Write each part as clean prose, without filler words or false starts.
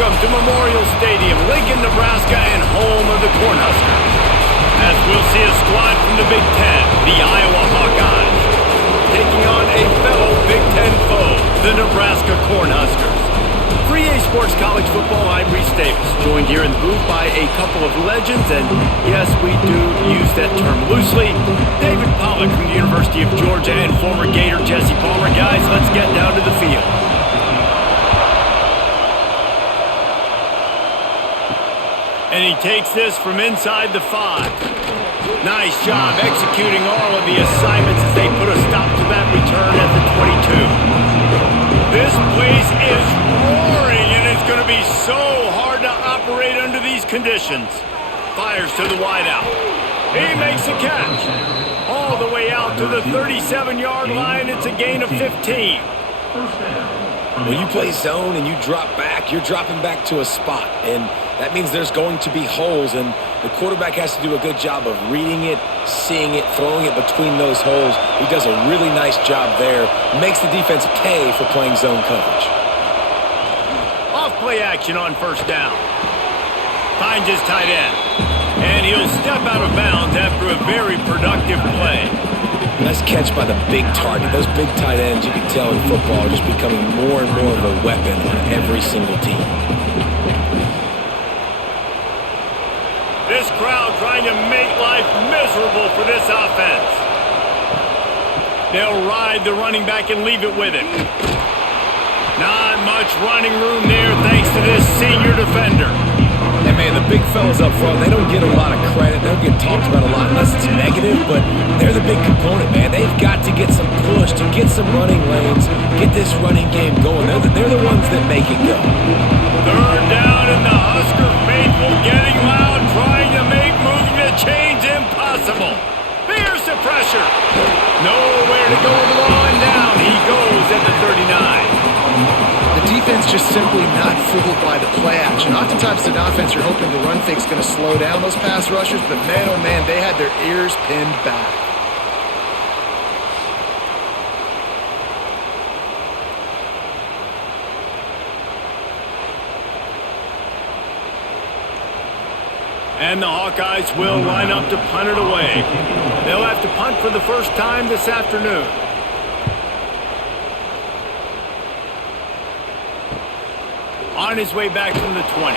Welcome to Memorial Stadium, Lincoln, Nebraska, and home of the Cornhuskers. As we'll see a squad from the Big Ten, the Iowa Hawkeyes, taking on a fellow Big Ten foe, the Nebraska Cornhuskers. For EA Sports College Football, I'm Reese Davis, joined here in the booth by a couple of legends, and yes, we do use that term loosely. David Pollack from the University of Georgia and former Gator Jesse Palmer. Guys, let's get down to the field. And he takes this from inside the 5. Nice job executing all of the assignments as they put a stop to that return at the 22. This place is roaring, and it's going to be so hard to operate under these conditions. Fires to the wideout. He makes a catch. All the way out to the 37-yard line. It's a gain of 15. When you play zone and you drop back, you're dropping back to a spot, and that means there's going to be holes, and the quarterback has to do a good job of reading it, seeing it, throwing it between those holes. He does a really nice job there. Makes the defense pay for playing zone coverage. Off play action on first down. Finds his tight end, and he'll step out of bounds after a very productive play. Nice catch by the big target. Those big tight ends, you can tell in football, are just becoming more and more of a weapon on every single team. This crowd trying to make life miserable for this offense. They'll ride the running back and leave it with him. Not much running room there thanks to this senior defender. And man, the big fellas up front, they don't get a lot of credit. They don't get talked about a lot unless it's negative, but they're the big component, man. They've got to get some push, to get some running lanes, get this running game going. They're the ones that make it go. Third down, and the Husker faithful getting loud, trying to make moving the chains impossible. Here's the pressure. Nowhere to go with the ball, and down he goes at the 39. The defense just simply not fooled by the play action. Oftentimes, an offense, you're hoping the run fake's going to slow down those pass rushers, but man, oh man, they had their ears pinned back. And the Hawkeyes will line up to punt it away. They'll have to punt for the first time this afternoon. On his way back from the 20.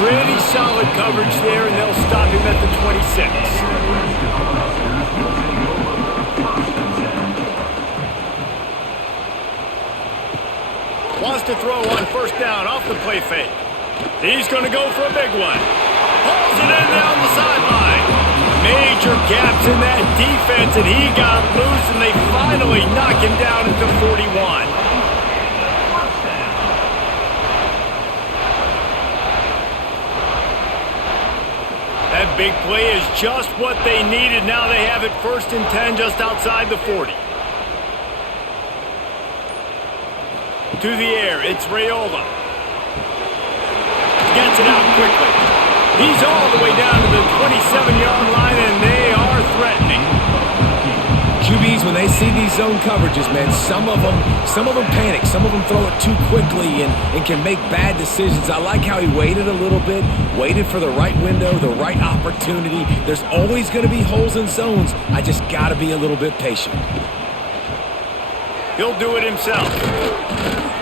Pretty solid coverage there, and they'll stop him at the 26. Wants to throw on first down off the play fake. He's going to go for a big one. Pulls it in down the sideline. Major gaps in that defense, and he got loose, and they finally knock him down at the 41. That big play is just what they needed. Now they have it 1st and 10 just outside the 40. To the air, it's Raiola. Gets it out quickly. He's all the way down to the 27-yard line, and they are threatening. QBs, when they see these zone coverages, man, some of them panic. Some of them throw it too quickly and can make bad decisions. I like how he waited a little bit, waited for the right window, the right opportunity. There's always going to be holes in zones. I just got to be a little bit patient. He'll do it himself.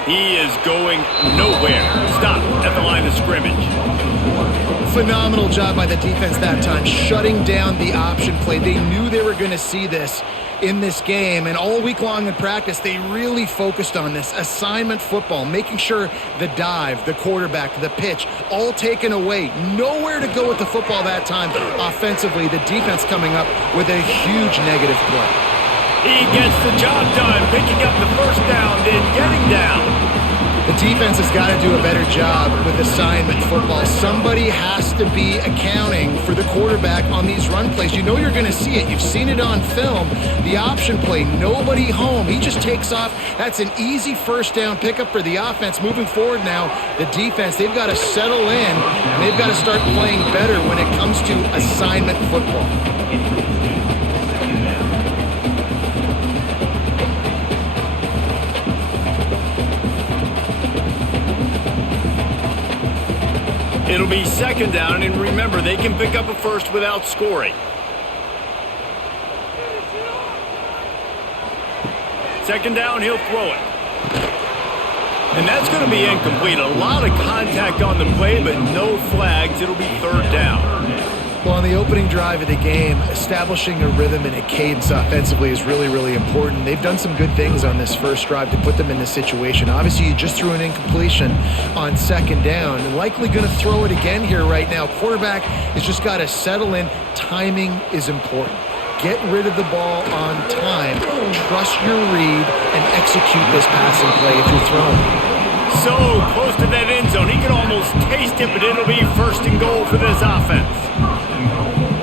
He is going nowhere. Stop at the line of scrimmage. Phenomenal job by the defense that time, shutting down the option play. They knew they were going to see this in this game, and all week long in practice, they really focused on this assignment football, making sure the dive, the quarterback, the pitch, all taken away. Nowhere to go with the football that time. Offensively, the defense coming up with a huge negative play. He gets the job done, picking up the first down, then getting down. The defense has got to do a better job with assignment football. Somebody has to be accounting for the quarterback on these run plays. You know you're going to see it. You've seen it on film. The option play, nobody home. He just takes off. That's an easy first down pickup for the offense. Moving forward now, the defense, they've got to settle in, and they've got to start playing better when it comes to assignment football. It'll be second down, and remember, they can pick up a first without scoring. Second down, he'll throw it. And that's going to be incomplete. A lot of contact on the play, but no flags. It'll be third down. Well, on the opening drive of the game, establishing a rhythm and a cadence offensively is really, really important. They've done some good things on this first drive to put them in this situation. Obviously, you just threw an incompletion on second down, and likely going to throw it again here right now. Quarterback has just got to settle in. Timing is important. Get rid of the ball on time. Trust your read and execute this passing play if you're throwing. So close to that end zone. He can almost taste it, but it'll be first and goal for this offense.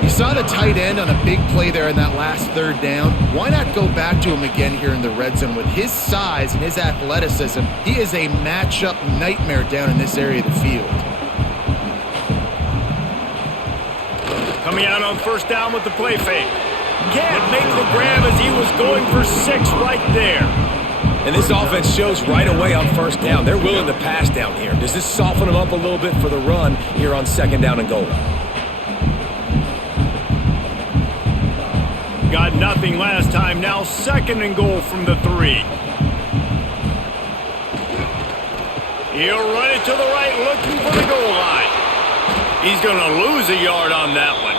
You saw the tight end on a big play there in that last third down. Why not go back to him again here in the red zone? With his size and his athleticism, he is a matchup nightmare down in this area of the field. Coming out on first down with the play fake. Can't make the grab as he was going for 6 right there. And this offense shows right away on first down. They're willing to pass down here. Does this soften them up a little bit for the run here on second down and goal? Got nothing last time. Now second and goal from the 3. He'll run it to the right, looking for the goal line. He's going to lose a yard on that one.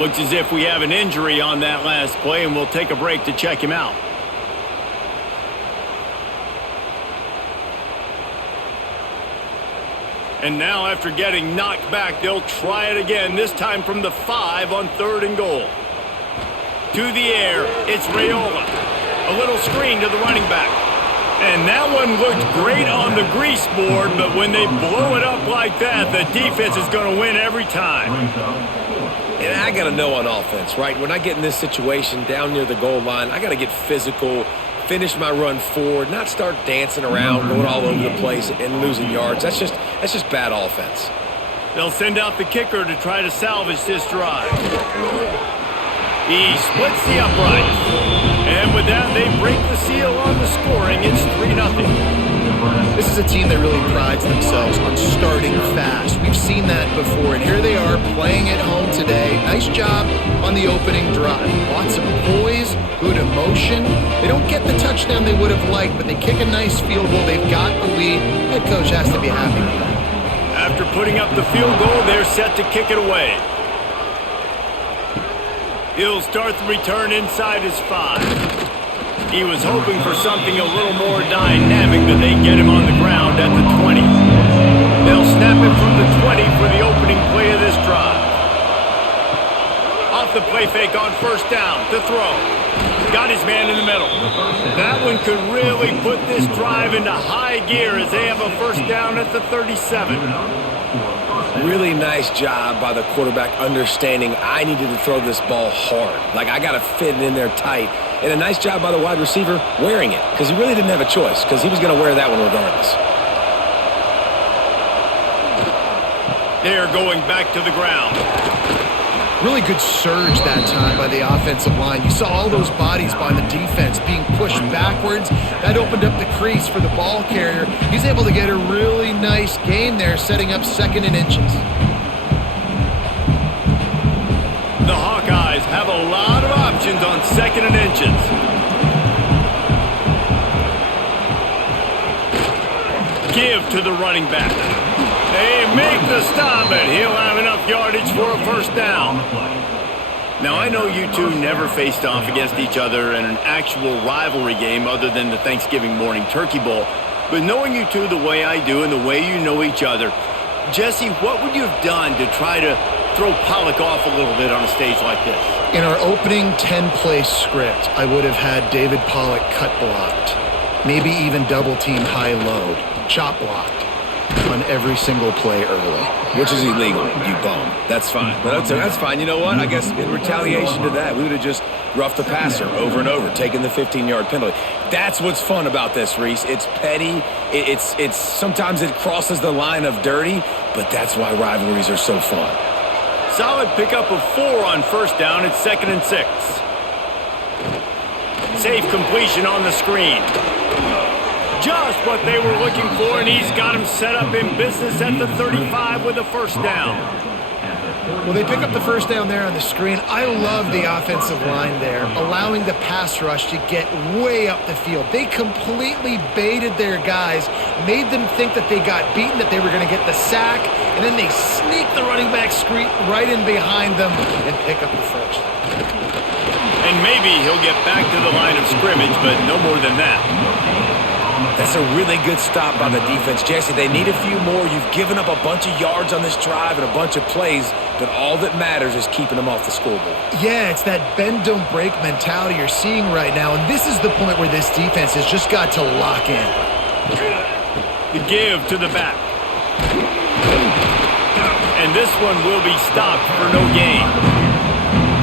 Looks as if we have an injury on that last play, and we'll take a break to check him out. And now after getting knocked back, they'll try it again, this time from the 5 on third and goal. To the air, it's Raiola. A little screen to the running back. And that one looked great on the grease board, but when they blow it up like that, the defense is going to win every time. And I got to know on offense, right? When I get in this situation down near the goal line, I got to get physical, finish my run forward, not start dancing around, going all over the place and losing yards. That's just bad offense. They'll send out the kicker to try to salvage this drive. He splits the uprights. And with that, they break the seal on the scoring. It's 3-0. This is a team that really prides themselves on starting fast. We've seen that before, and here they are playing at home today. Nice job on the opening drive. Lots of poise, good emotion. They don't get the touchdown they would have liked, but they kick a nice field goal. They've got the lead. Head coach has to be happy with that. After putting up the field goal, they're set to kick it away. He'll start the return inside his 5. He was hoping for something a little more dynamic, but they get him on the ground at the 20. They'll snap it from the 20 for the opening play of this drive. Off the play fake on first down to throw. Got his man in the middle. That one could really put this drive into high gear as they have a first down at the 37. Really nice job by the quarterback understanding I needed to throw this ball hard. Like, I got to fit it in there tight. And a nice job by the wide receiver wearing it, because he really didn't have a choice, because he was going to wear that one regardless. They're going back to the ground. Really good surge that time by the offensive line. You saw all those bodies by the defense being pushed backwards. That opened up the crease for the ball carrier. He's able to get a really nice gain there, setting up second and inches. The Hawkeyes have a lot of options on second and inches. Give to the running back. They make the stop, and he'll have enough yardage for a first down. Now, I know you two never faced off against each other in an actual rivalry game other than the Thanksgiving morning Turkey Bowl, but knowing you two the way I do and the way you know each other, Jesse, what would you have done to try to throw Pollock off a little bit on a stage like this? In our opening 10-play script, I would have had David Pollock cut blocked, maybe even double-team high-load, chop blocked on every single play early. Which is illegal, you bum. That's fine. But that's fine. You know what? I guess in retaliation to that, we would have just roughed the passer over and over, taking the 15-yard penalty. That's what's fun about this, Reese. It's petty. It's sometimes it crosses the line of dirty, but that's why rivalries are so fun. Solid pickup of 4 on first down. It's 2nd and 6. Safe completion on the screen. Just what they were looking for, and he's got him set up in business at the 35 with a first down. Well, they pick up the first down there on the screen. I love the offensive line there, allowing the pass rush to get way up the field. They completely baited their guys, made them think that they got beaten, that they were going to get the sack, and then they sneak the running back screen right in behind them and pick up the first. And maybe he'll get back to the line of scrimmage, but no more than that. That's a really good stop by the defense. Jesse, they need a few more. You've given up a bunch of yards on this drive and a bunch of plays, but all that matters is keeping them off the scoreboard. Yeah, it's that bend, don't break mentality you're seeing right now, and this is the point where this defense has just got to lock in. The give to the back. And this one will be stopped for no gain.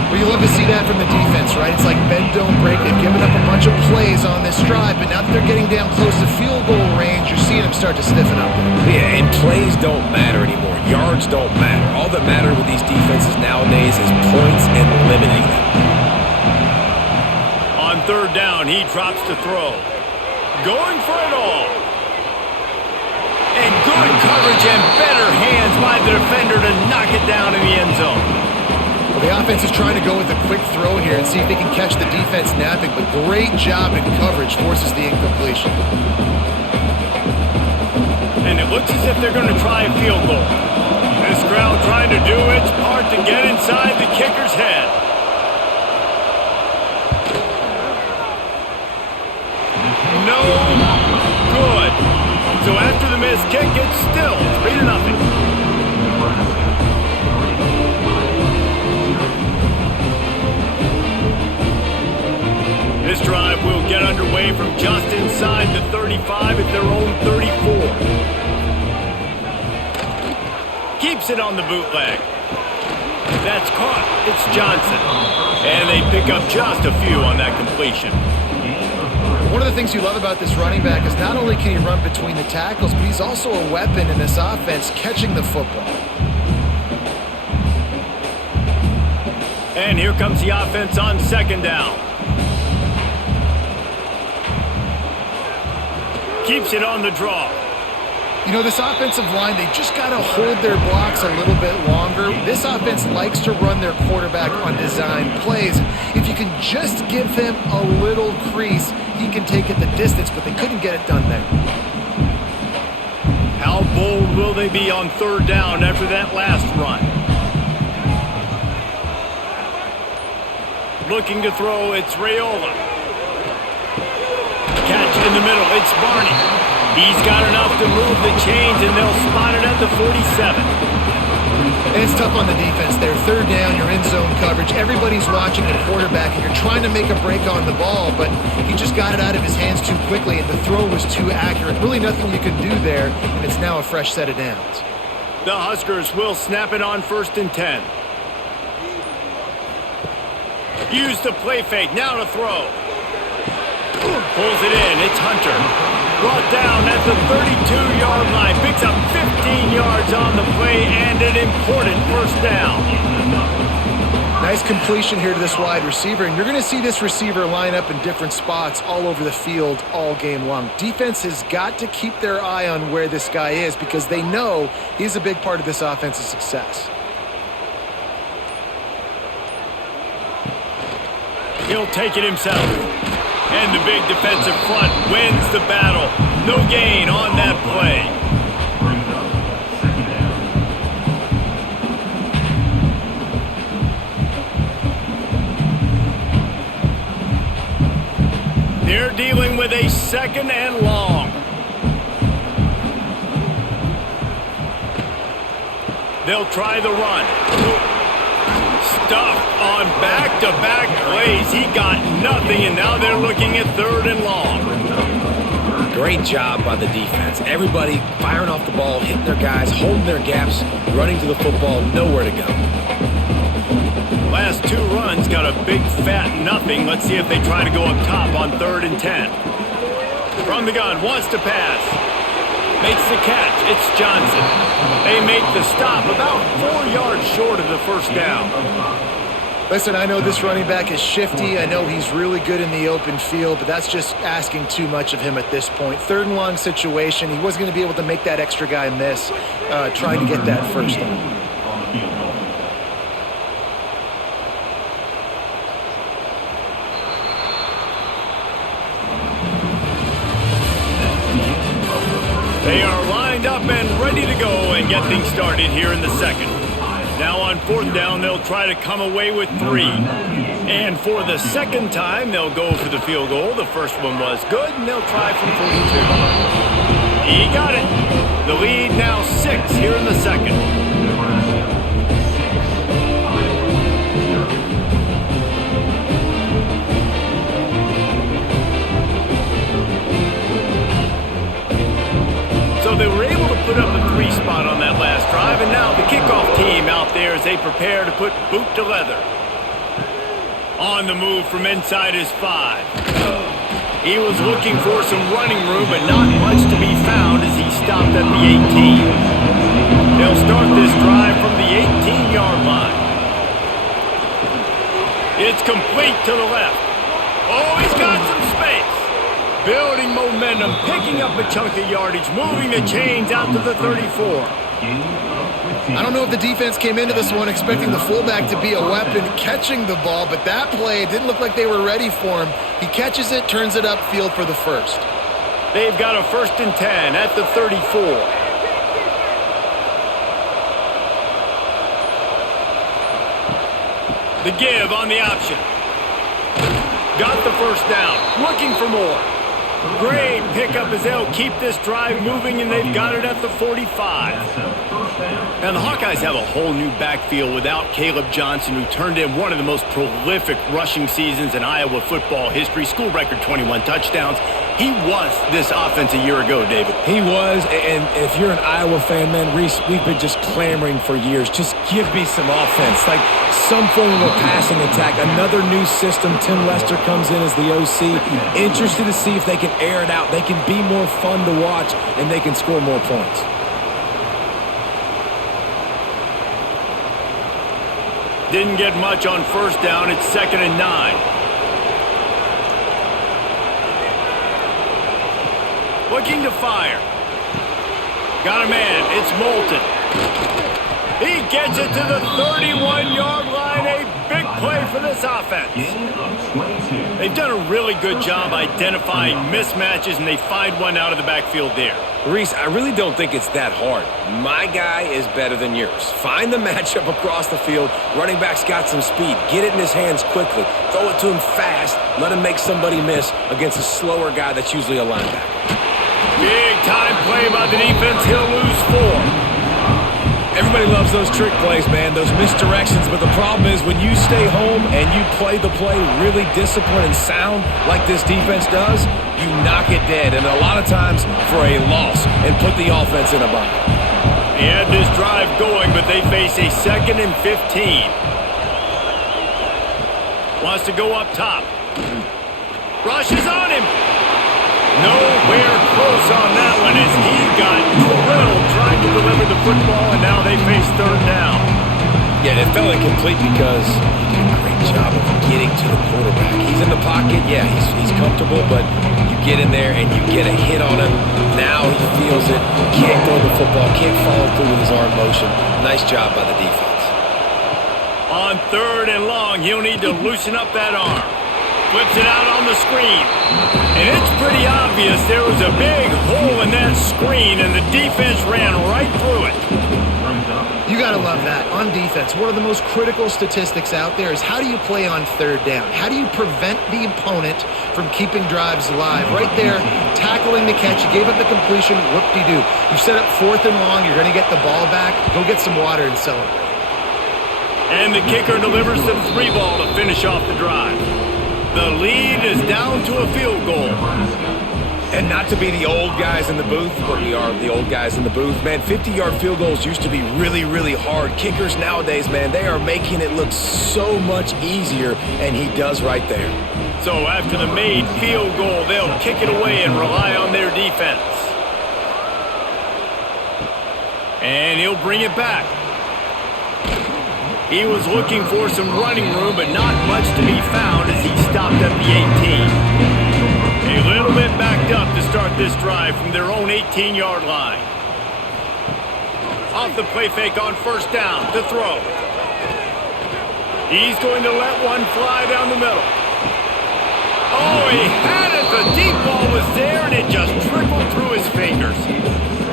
Well, you love to see that from the defense, right? It's like bend, don't break. They've given up a bunch of plays on this drive, but now that they're getting down close to field goal range, you're seeing them start to stiffen up. Yeah, and plays don't matter anymore. Yards don't matter. All that matters with these defenses nowadays is points and limiting them. On third down, he drops to throw. Going for it all. And good coverage and better hands by the defender to knock it down in the end zone. Well, the offense is trying to go with a quick throw here and see if they can catch the defense napping, but great job in coverage forces the incompletion. And it looks as if they're going to try a field goal. This crowd trying to do its part to get inside the kicker's head. No good. So after the missed kick, it's still 3-0. This drive will get underway from just inside the 35 at their own 34. Keeps it on the bootleg. That's caught. It's Johnson. And they pick up just a few on that completion. One of the things you love about this running back is not only can he run between the tackles, but he's also a weapon in this offense catching the football. And here comes the offense on second down. Keeps it on the draw. You know, this offensive line, they just got to hold their blocks a little bit longer. This offense likes to run their quarterback on design plays. If you can just give him a little crease, he can take it the distance, but they couldn't get it done there. How bold will they be on third down after that last run? Looking to throw, it's Raiola. Catch in the middle, it's Barney. He's got enough to move the chains, and they'll spot it at the 47. And it's tough on the defense there. Third down, you're in zone coverage. Everybody's watching the quarterback, and you're trying to make a break on the ball, but he just got it out of his hands too quickly, and the throw was too accurate. Really nothing you can do there, and it's now a fresh set of downs. The Huskers will snap it on 1st and 10. Use the play fake, now to throw. Pulls it in, it's Hunter. Brought down at the 32-yard line. Picks up 15 yards on the play and an important first down. Nice completion here to this wide receiver, and you're going to see this receiver line up in different spots all over the field all game long. Defense has got to keep their eye on where this guy is because they know he's a big part of this offense's success. He'll take it himself. And the big defensive front wins the battle. No gain on that play. They're dealing with a 2nd and long. They'll try the run. Stuffed on back-to-back plays. He got nothing, and now they're looking at 3rd and long. Great job by the defense. Everybody firing off the ball, hitting their guys, holding their gaps, running to the football, nowhere to go. Last 2 runs got a big fat nothing. Let's see if they try to go up top on 3rd and 10. From the gun, wants to pass. Makes the catch. It's Johnson. They make the stop about 4 yards short of the first down. Listen, I know this running back is shifty. I know he's really good in the open field, but that's just asking too much of him at this point. 3rd and long situation. He wasn't going to be able to make that extra guy miss trying to get that first down. They are lined up and ready to go and get things started here in the second. Now on 4th down, they'll try to come away with 3. And for the second time, they'll go for the field goal. The first one was good, and they'll try from 42. He got it. The lead now 6 here in the second. So they were able to put up a 3 spot on that last drive, and now the kickoff team out there as they prepare to put boot to leather. On the move from inside his 5. He was looking for some running room, but not much to be found as he stopped at the 18. They'll start this drive from the 18-yard line. It's complete to the left. Oh, he's got some space. Building momentum, picking up a chunk of yardage, moving the chains out to the 34. I don't know if the defense came into this one expecting the fullback to be a weapon catching the ball, but that play didn't look like they were ready for him. He catches it, turns it upfield for the first. They've got a 1st and 10 at the 34. The give on the option. Got the first down, looking for more. Great pickup as they'll keep this drive moving, and they've got it at the 45. Now, the Hawkeyes have a whole new backfield without Caleb Johnson, who turned in one of the most prolific rushing seasons in Iowa football history. School record 21 touchdowns. He was this offense a year ago, David. He was, and if you're an Iowa fan, man, Reese, we've been just clamoring for years. Just give me some offense, like some form of a passing attack. Another new system. Tim Lester comes in as the OC. Interested to see if they can air it out. They can be more fun to watch, and they can score more points. Didn't get much on 1st down. It's 2nd and 9. Looking to fire. Got a man. It's Moulton. He gets it to the 31-yard line. A big play for this offense. They've done a really good job identifying mismatches, and they find one out of the backfield there. Reese, I really don't think it's that hard. My guy is better than yours. Find the matchup across the field. Running back's got some speed. Get it in his hands quickly. Throw it to him fast. Let him make somebody miss against a slower guy that's usually a linebacker. Big time play by the defense. He'll lose 4. Everybody loves those trick plays, man, those misdirections, but the problem is when you stay home and you play the play really disciplined and sound like this defense does, you knock it dead, and a lot of times for a loss, and put the offense in a bind. He had this drive going, but they face a 2nd and 15. Wants to go up top. Rushes on him. Nowhere close on that one as he got drilled trying to deliver the football, and now they face 3rd down. Yeah, it felt incomplete because he did a great job of getting to the quarterback. He's in the pocket, yeah, he's comfortable, but you get in there and you get a hit on him. Now he feels it, can't throw the football, can't follow through with his arm motion. Nice job by the defense. On 3rd and long, he'll need to loosen up that arm. Flips it out on the screen. And it's pretty obvious there was a big hole in that screen, and the defense ran right through it. You got to love that. On defense, one of the most critical statistics out there is how do you play on 3rd down? How do you prevent the opponent from keeping drives alive? Right there, tackling the catch. You gave up the completion. Whoop-de-doo. You set up 4th and long. You're going to get the ball back. Go get some water and celebrate. And the kicker delivers the 3-ball to finish off the drive. The lead is down to a field goal. And not to be the old guys in the booth, but we are the old guys in the booth. Man, 50-yard field goals used to be really, really hard. Kickers nowadays, man, they are making it look so much easier, and he does right there. So after the made field goal, they'll kick it away and rely on their defense. And he'll bring it back. He was looking for some running room, but not much to be found as he stopped at the 18. A little bit backed up to start this drive from their own 18-yard line. Off the play fake on first down to throw. He's going to let one fly down the middle. Oh, he had it. The deep ball was there, and it just trickled through his fingers.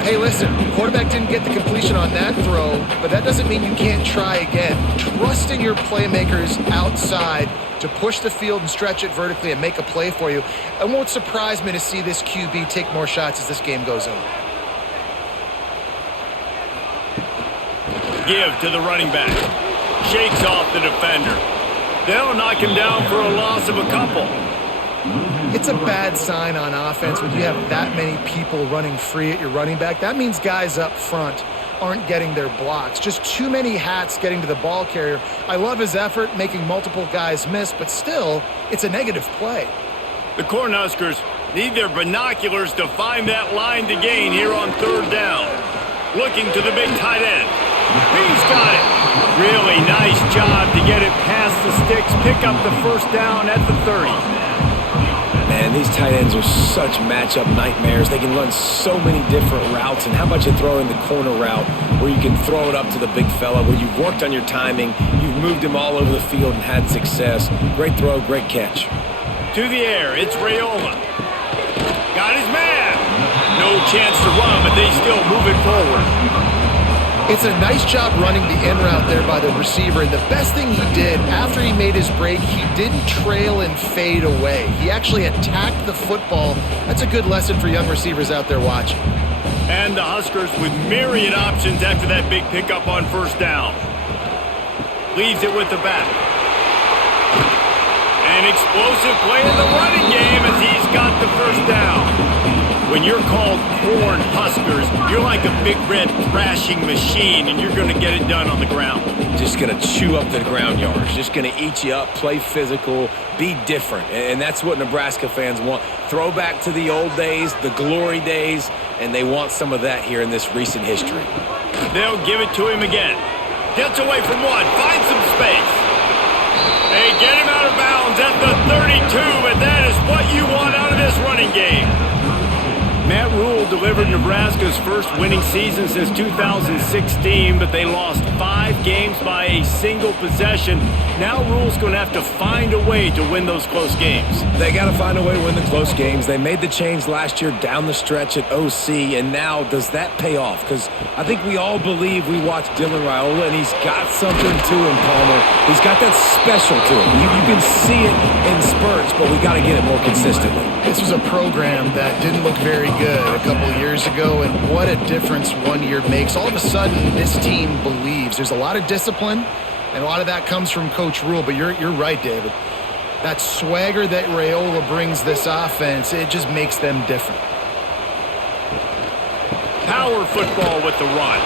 Hey, listen, quarterback didn't get the completion on that throw, but that doesn't mean you can't try again. Trusting your playmakers outside to push the field and stretch it vertically and make a play for you. It won't surprise me to see this QB take more shots as this game goes on. Give to the running back. Shakes off the defender. They'll knock him down for a loss of a couple. It's a bad sign on offense when you have that many people running free at your running back. That means guys up front aren't getting their blocks. Just too many hats getting to the ball carrier. I love his effort, making multiple guys miss, but still, it's a negative play. The Cornhuskers need their binoculars to find that line to gain here on third down. Looking to the big tight end. He's got it. Really nice job to get it past the sticks, pick up the first down at the 30. Man, these tight ends are such matchup nightmares. They can run so many different routes. And how about you throw in the corner route where you can throw it up to the big fella, where you've worked on your timing, you've moved him all over the field and had success. Great throw, great catch. To the air, it's Raiola. Got his man. No chance to run, but they still move it forward. It's a nice job running the in route there by the receiver, and the best thing he did after he made his break, he didn't trail and fade away. He actually attacked the football. That's a good lesson for young receivers out there watching. And the Huskers with myriad options after that big pickup on first down. Leaves it with the back. An explosive play in the running game as he's got the first down. When you're called Corn Huskers, you're like a big red thrashing machine, and you're going to get it done on the ground. Just going to chew up the ground yards. Just going to eat you up, play physical, be different. And that's what Nebraska fans want. Throw back to the old days, the glory days, and they want some of that here in this recent history. They'll give it to him again. Gets away from one, finds some space. They get him out of bounds at the 32, and that is what you want out of this running game. Matt Rule delivered Nebraska's first winning season since 2016, but they lost 5 games by a single possession. Now Rule's going to have to find a way to win those close games. They got to find a way to win the close games. They made the change last year down the stretch at OC, and now does that pay off? Because I think we all believe we watched Dylan Raiola, and he's got something to him, Palmer. He's got that special to him. You can see it in spurts, but we got to get it more consistently. This was a program that didn't look very good a couple of years ago, and what a difference 1 year makes. All of a sudden, this team believes. There's a lot of discipline, and a lot of that comes from Coach Rule, but you're right, David. That swagger that Raiola brings this offense, it just makes them different. Power football with the run.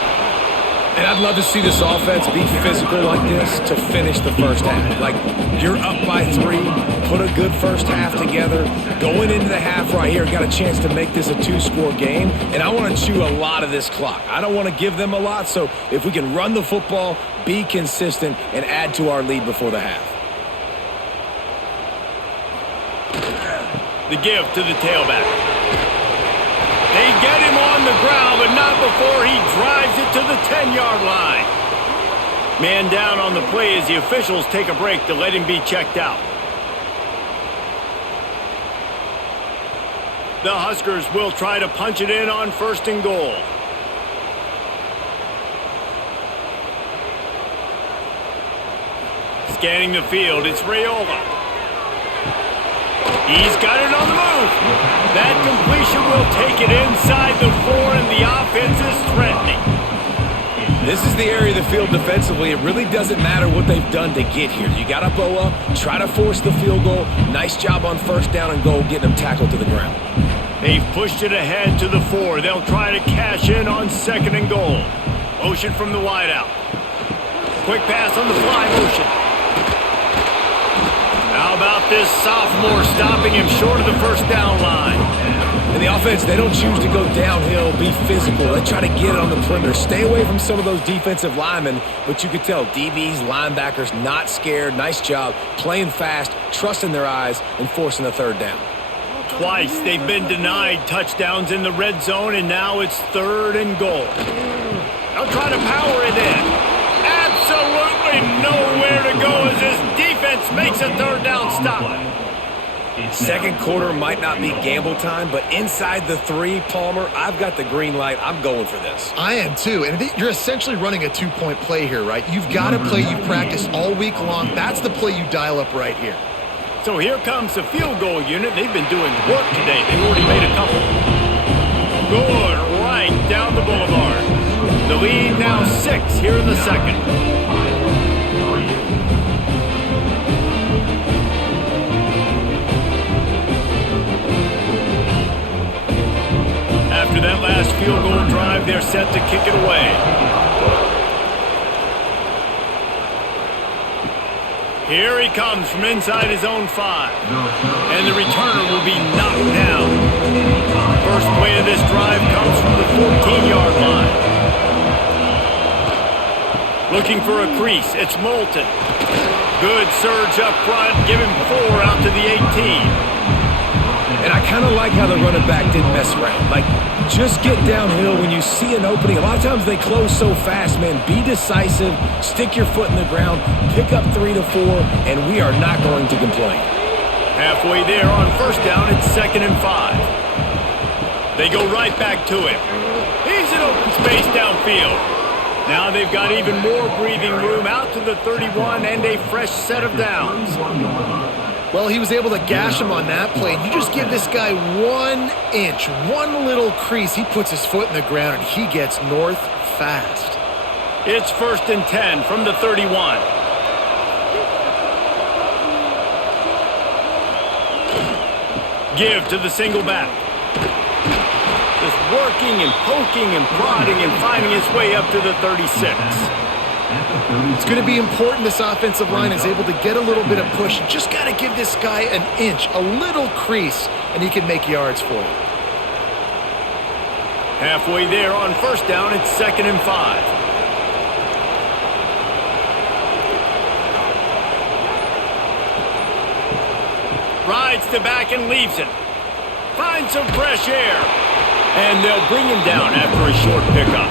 And I'd love to see this offense be physical like this to finish the first half. Like, you're up by 3, put a good first half together. Going into the half right here, got a chance to make this a 2-score game. And I want to chew a lot of this clock. I don't want to give them a lot, so if we can run the football, be consistent, and add to our lead before the half. The give to the tailback. They get him on the ground, but not before he drives it to the 10-yard line. Man down on the play as the officials take a break to let him be checked out. The Huskers will try to punch it in on 1st and goal. Scanning the field, it's Raiola. He's got it on the move. That completion will take it inside the 4, and the offense is threatening. This is the area of the field defensively. It really doesn't matter what they've done to get here. You got to bow up, try to force the field goal. Nice job on 1st down and goal, getting them tackled to the ground. They've pushed it ahead to the 4. They'll try to cash in on 2nd and goal. Motion from the wideout. Quick pass on the fly motion. How about this sophomore stopping him short of the first down line? And the offense, they don't choose to go downhill, be physical. They try to get it on the perimeter. Stay away from some of those defensive linemen, but you could tell DBs, linebackers, not scared. Nice job playing fast, trusting their eyes, and forcing a third down. Twice they've been denied touchdowns in the red zone, and now it's 3rd and goal. They'll try to power it in. Absolutely nowhere to go as this defense makes a 3rd down stop. Second quarter might not be gamble time, but inside the 3, Palmer, I've got the green light. I'm going for this. I am too. And you're essentially running a 2-point play here, right? You've got to play you've practiced all week long. That's the play you dial up right here. So here comes the field goal unit. They've been doing work today. They've already made a couple. Good, right down the boulevard. The lead now 6 here in the second. After that last field goal drive, they're set to kick it away. Here he comes from inside his own 5. And the returner will be knocked down. First play of this drive comes from the 14-yard line. Looking for a crease. It's Moulton. Good surge up front. Give him 4 out to the 18. And I kind of like how the running back didn't mess around. Like, just get downhill when you see an opening. A lot of times they close so fast, man. Be decisive, stick your foot in the ground, pick up 3 to 4, and we are not going to complain. Halfway there on first down, it's 2nd and 5. They go right back to him. He's in open space downfield. Now they've got even more breathing room out to the 31 and a fresh set of downs. Well, he was able to gash him on that play. You just give this guy 1 inch, one little crease. He puts his foot in the ground, and he gets north fast. It's 1st and 10 from the 31. Give to the single back. Just working and poking and prodding and finding his way up to the 36. It's going to be important this offensive line is able to get a little bit of push. You just got to give this guy an inch, a little crease, and he can make yards for you. Halfway there on first down, it's 2nd and 5. Rides to back and leaves it. Finds some fresh air. And they'll bring him down after a short pickup.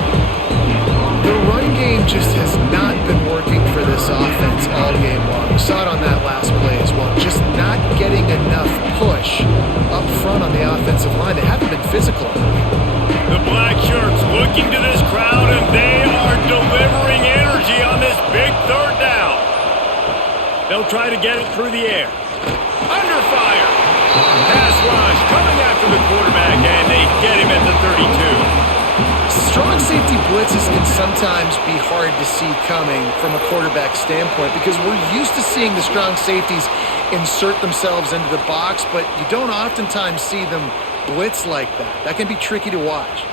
The run game just has not been working for this offense all game long. We saw it on that last play as well. Just not getting enough push up front on the offensive line. They haven't been physical enough. The black shirts looking to this crowd, and they are delivering energy on this big 3rd down. They'll try to get it through the air. Under fire. Pass rush coming after the quarterback, and they get him at the 32. Strong safety blitzes can sometimes be hard to see coming from a quarterback standpoint because we're used to seeing the strong safeties insert themselves into the box, but you don't oftentimes see them blitz like that. That can be tricky to watch.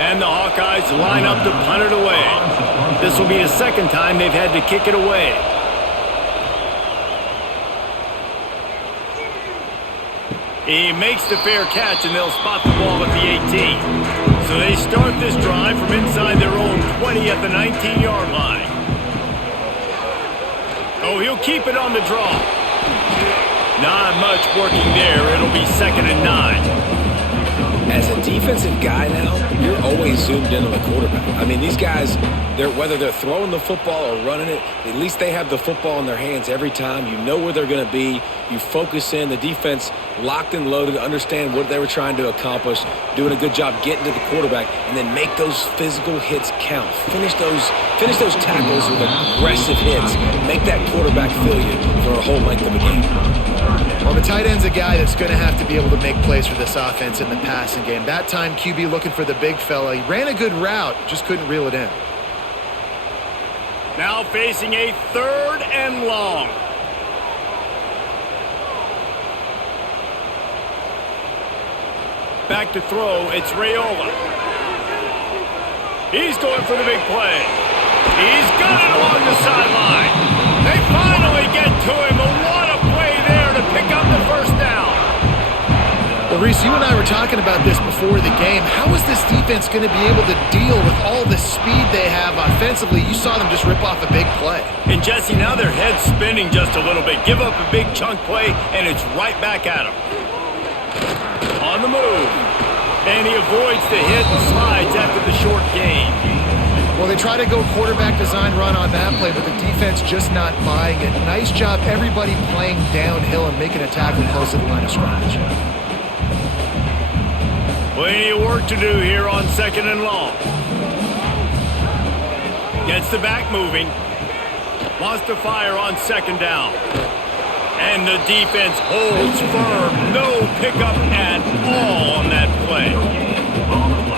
And the Hawkeyes line up to punt it away. This will be the 2nd time they've had to kick it away. He makes the fair catch, and they'll spot the ball at the 18. So they start this drive from inside their own 20 at the 19-yard line. Oh, he'll keep it on the draw. Not much working there. It'll be 2nd and 9. As a defensive guy now, you're always zoomed in on the quarterback. I mean, these guys, whether they're throwing the football or running it, at least they have the football in their hands every time. You know where they're going to be. You focus in. The defense locked and loaded, understand what they were trying to accomplish, doing a good job getting to the quarterback, and then make those physical hits count. Finish those tackles with aggressive hits. Make that quarterback feel you for a whole length of a game. Well, the tight end's a guy that's going to have to be able to make plays for this offense in the passing game. That time, QB looking for the big fella. He ran a good route, just couldn't reel it in. Now facing a 3rd and long. Back to throw, it's Raiola. He's going for the big play. He's got it along the sideline. They finally get to him. But what a play there to pick up the first down. Well, Reese, you and I were talking about this before the game. How is this defense going to be able to deal with all the speed they have offensively? You saw them just rip off a big play. And, Jesse, now their head's spinning just a little bit. Give up a big chunk play, and it's right back at them. On the move. And he avoids the hit and slides after the short gain. Well, they try to go quarterback design run on that play, but the defense just not buying it. Nice job, everybody playing downhill and making a tackle close to the line of scrimmage. Plenty of work to do here on 2nd and long. Gets the back moving. Wants to fire on 2nd down. And the defense holds firm. No pickup at all on that play.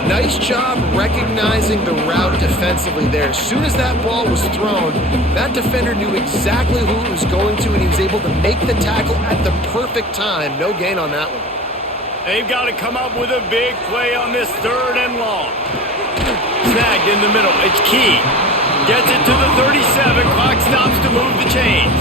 Nice job recognizing the route defensively there. As soon as that ball was thrown, that defender knew exactly who it was going to, and he was able to make the tackle at the perfect time. No gain on that one. They've got to come up with a big play on this 3rd and long. Snagged in the middle. It's Key. Gets it to the 37. Clock stops to move the chains.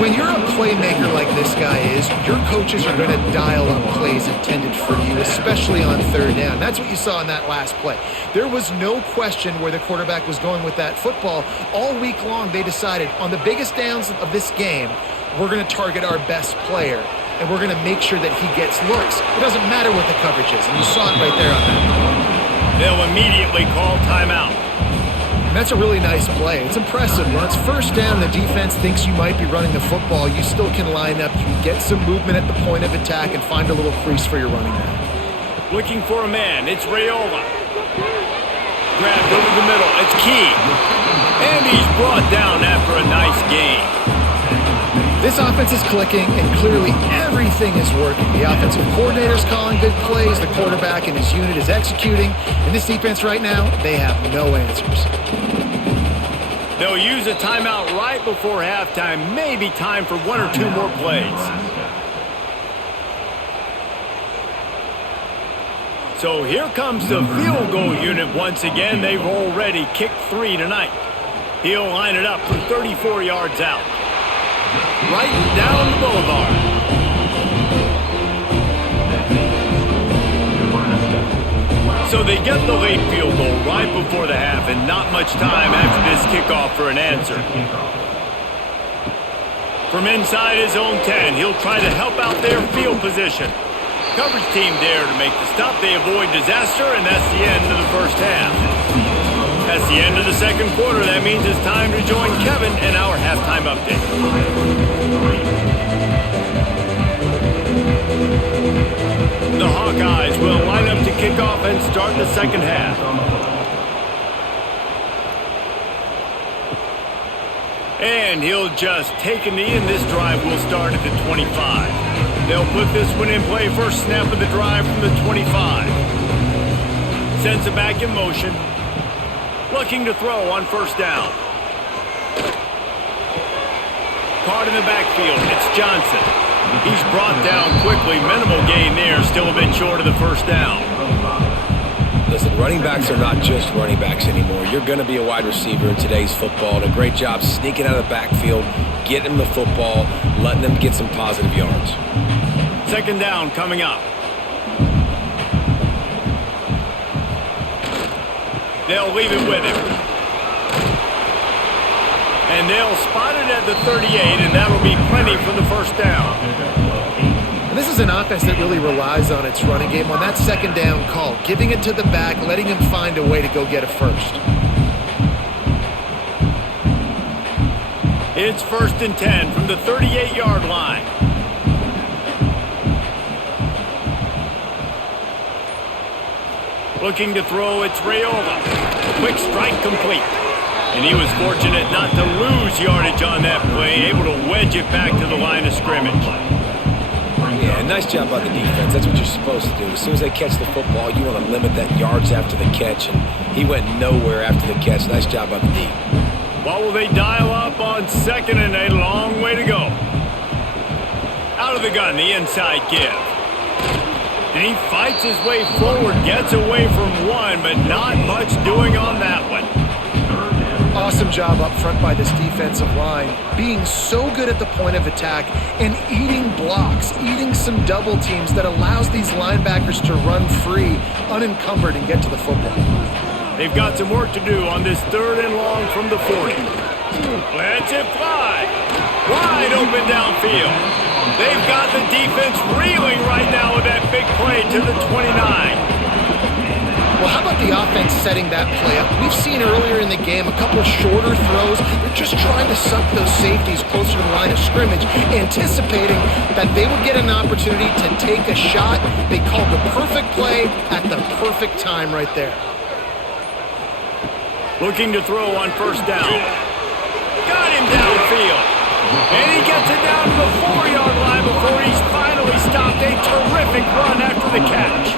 When you're a playmaker like this guy is, your coaches are going to dial up plays intended for you, especially on 3rd down. That's what you saw in that last play. There was no question where the quarterback was going with that football. All week long, they decided on the biggest downs of this game, we're going to target our best player, and we're going to make sure that he gets looks. It doesn't matter what the coverage is, and you saw it right there on that. They'll immediately call timeout. And that's a really nice play. It's impressive. When it's 1st down, the defense thinks you might be running the football. You still can line up. You can get some movement at the point of attack and find a little crease for your running back. Looking for a man. It's Raiola. Grabbed over the middle. It's Key. And he's brought down after a nice gain. This offense is clicking, and clearly everything is working. The offensive coordinator's calling good plays. The quarterback and his unit is executing. And this defense right now, they have no answers. They'll use a timeout right before halftime. Maybe time for 1 or 2 more plays. So here comes the field goal unit once again. They've already kicked 3 tonight. He'll line it up from 34 yards out. Right down the boulevard. So they get the late field goal right before the half, and not much time after this kickoff for an answer. From inside his own 10, he'll try to help out their field position. Coverage team there to make the stop. They avoid disaster, and that's the end of the first half. That's the end of the 2nd quarter. That means it's time to join Kevin in our halftime update. The Hawkeyes will line up to kick off and start the 2nd half. And he'll just take a knee, and this drive will start at the 25. They'll put this one in play. First snap of the drive from the 25. Sends it back in motion. Looking to throw on 1st down. Caught in the backfield. It's Johnson. He's brought down quickly. Minimal gain there. Still a bit short of the 1st down. Listen, running backs are not just running backs anymore. You're going to be a wide receiver in today's football. And a great job sneaking out of the backfield, getting them the football, letting them get some positive yards. 2nd down coming up. They'll leave it with him. And they'll spot it at the 38, and that'll be plenty for the 1st down. And this is an offense that really relies on its running game on that 2nd down call, giving it to the back, letting him find a way to go get a first. It's 1st and 10 from the 38-yard line. Looking to throw, it's Raiola. Quick strike complete. And he was fortunate not to lose yardage on that play, able to wedge it back to the line of scrimmage. Yeah, nice job by the defense. That's what you're supposed to do. As soon as they catch the football, you want to limit that yards after the catch, and he went nowhere after the catch. Nice job by the D. What will they dial up on 2nd and a long way to go? Out of the gun, the inside give. And he fights his way forward, gets away from one, but not much doing on that one. Awesome job up front by this defensive line, being so good at the point of attack and eating blocks, eating some double teams that allows these linebackers to run free, unencumbered, and get to the football. They've got some work to do on this 3rd and long from the 40. Let's it fly. Wide open downfield. They've got the defense reeling right now with that big play to the 29. Well, how about the offense setting that play up? We've seen earlier in the game a couple shorter throws. They're just trying to suck those safeties closer to the line of scrimmage, anticipating that they would get an opportunity to take a shot. They called the perfect play at the perfect time right there. Looking to throw on 1st down. Got him downfield. And he gets it down to the 4-yard line before he's finally stopped. A terrific run after the catch.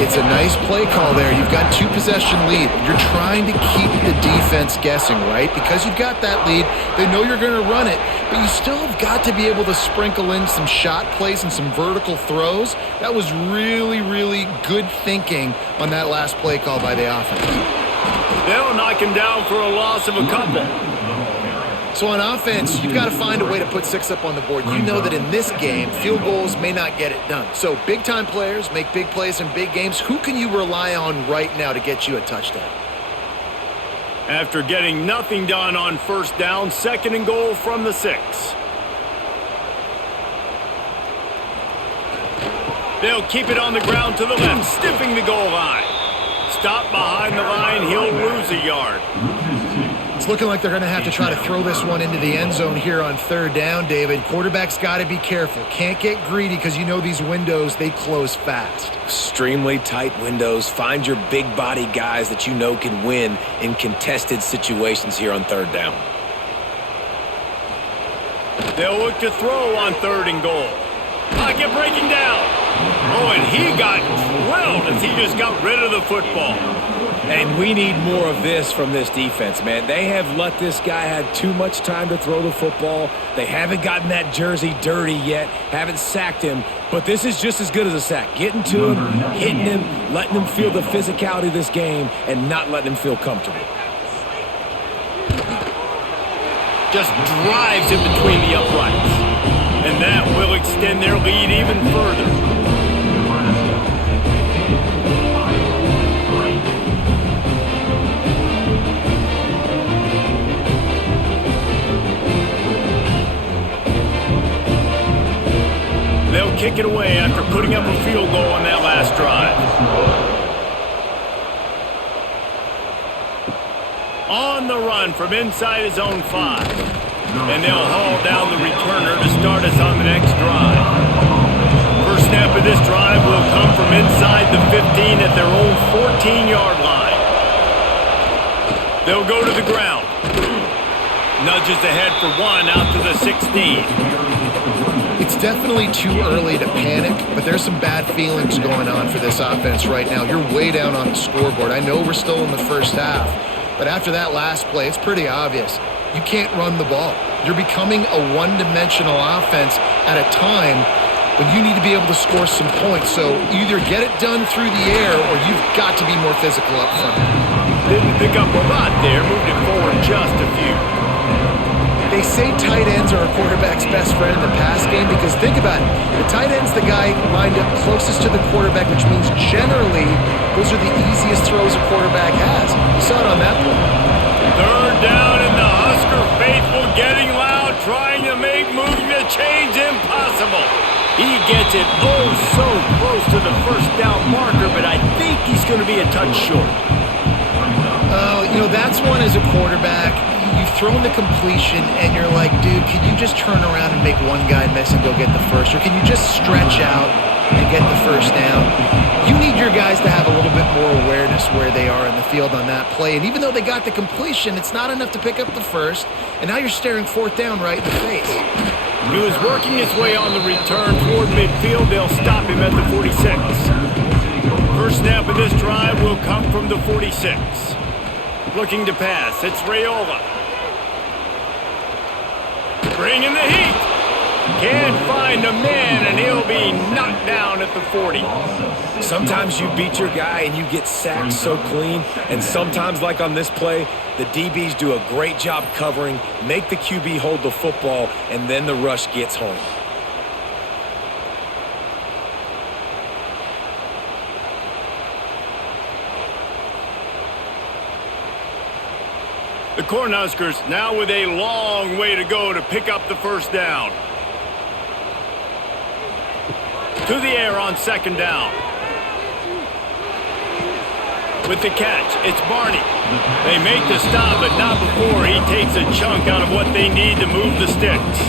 It's a nice play call there. You've got 2-possession lead. You're trying to keep the defense guessing, right? Because you've got that lead, they know you're going to run it, but you still have got to be able to sprinkle in some shot plays and some vertical throws. That was really, really good thinking on that last play call by the offense. They'll knock him down for a loss of a couple. So on offense, you've got to find a way to put 6 up on the board. You know that in this game, field goals may not get it done. So big-time players make big plays in big games. Who can you rely on right now to get you a touchdown? After getting nothing done on 1st down, 2nd and goal from the 6. They'll keep it on the ground to the left, stiffing the goal line. Stop behind the line, he'll lose a yard. It's looking like they're going to have to try to throw this one into the end zone here on 3rd down, David. Quarterback's got to be careful. Can't get greedy because you know these windows, they close fast. Extremely tight windows. Find your big body guys that you know can win in contested situations here on 3rd down. They'll look to throw on 3rd and goal. Pocket breaking down. Oh, and he got drilled as he just got rid of the football. And we need more of this from this defense, man. They have let this guy have too much time to throw the football. They haven't gotten that jersey dirty yet, haven't sacked him. But this is just as good as a sack. Getting to him, hitting him, letting him feel the physicality of this game, and not letting him feel comfortable. Just drives in between the uprights. And that will extend their lead even further. They'll kick it away after putting up a field goal on that last drive. On the run from inside his own 5. And they'll haul down the returner to start us on the next drive. First snap of this drive will come from inside the 15 at their own 14-yard line. They'll go to the ground. Nudges ahead for 1 out to the 16. It's definitely too early to panic, but there's some bad feelings going on for this offense right now. You're way down on the scoreboard. I know we're still in the first half, but after that last play, it's pretty obvious. You can't run the ball. You're becoming a one-dimensional offense at a time when you need to be able to score some points. So either get it done through the air or you've got to be more physical up front. Didn't pick up a lot there, moved it forward just a few. They say tight ends are a quarterback's best friend in the pass game because think about it. The tight end's the guy lined up closest to the quarterback, which means generally those are the easiest throws a quarterback has. You saw it on that play. 3rd down and the Husker faithful getting loud, trying to make moving the chains impossible. He gets it oh so close to the 1st down marker, but I think he's going to be a touch short. You know, that's one as a quarterback. You've thrown the completion and you're like, dude, can you just turn around and make one guy miss and go get the first? Or can you just stretch out and get the 1st down? You need your guys to have a little bit more awareness where they are in the field on that play. And even though they got the completion, it's not enough to pick up the 1st. And now you're staring 4th down right in the face. He was working his way on the return toward midfield. They'll stop him at the 46. First snap of this drive will come from the 46. Looking to pass. It's Raiola. Bringing the heat. Can't find a man, and he'll be knocked down at the 40. Sometimes you beat your guy and you get sacked so clean, and sometimes, like on this play, the DBs do a great job covering, make the QB hold the football, and then the rush gets home. The Cornhuskers now with a long way to go to pick up the first down. To the air on second down. With the catch, it's Barney. They make the stop, but not before he takes a chunk out of what they need to move the sticks.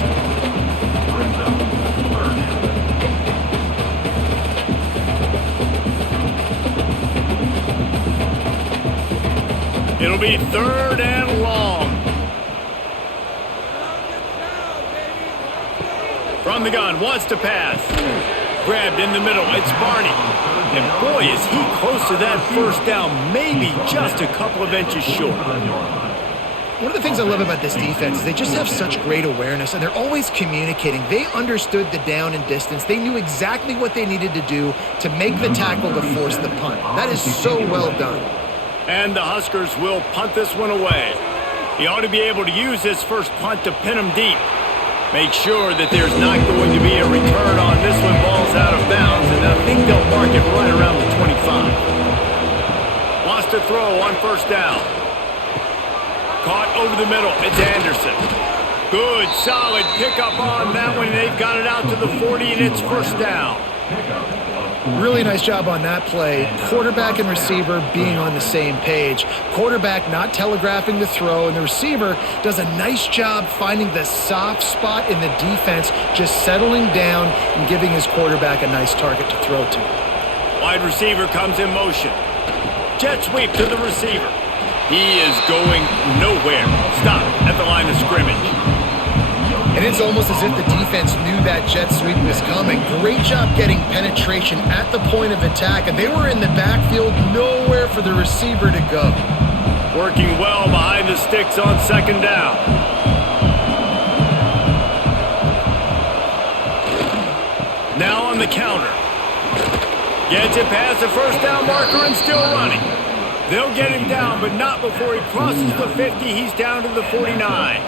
It'll be third and long. From the gun, wants to pass. Grabbed in the middle, it's Barney. And boy, is he close to that first down, maybe just a couple of inches short. One of the things I love about this defense is they just have such great awareness, and they're always communicating. They understood the down and distance. They knew exactly what they needed to do to make the tackle to force the punt. That is so well done. And the Huskers will punt this one away. He ought to be able to use this first punt to pin him deep. Make sure that there's not going to be a return on this one. Ball's out of bounds, and I think they'll mark it right around the 25. Wants to throw on first down. Caught over the middle. It's Anderson. Good, solid pickup on that one. They've got it out to the 40, and it's first down. Really nice job on that play. Quarterback and receiver being on the same page. Quarterback not telegraphing the throw, and the receiver does a nice job finding the soft spot in the defense, just settling down and giving his quarterback a nice target to throw to. Wide receiver comes in motion. Jet sweep to the receiver. He is going nowhere. Stop at the line of scrimmage. And it's almost as if the defense knew that jet sweep was coming. Great job getting penetration at the point of attack, and they were in the backfield, nowhere for the receiver to go. Working well behind the sticks on second down. Now on the counter. Gets it past the first down marker and still running. They'll get him down, but not before he crosses the 50. He's down to the 49.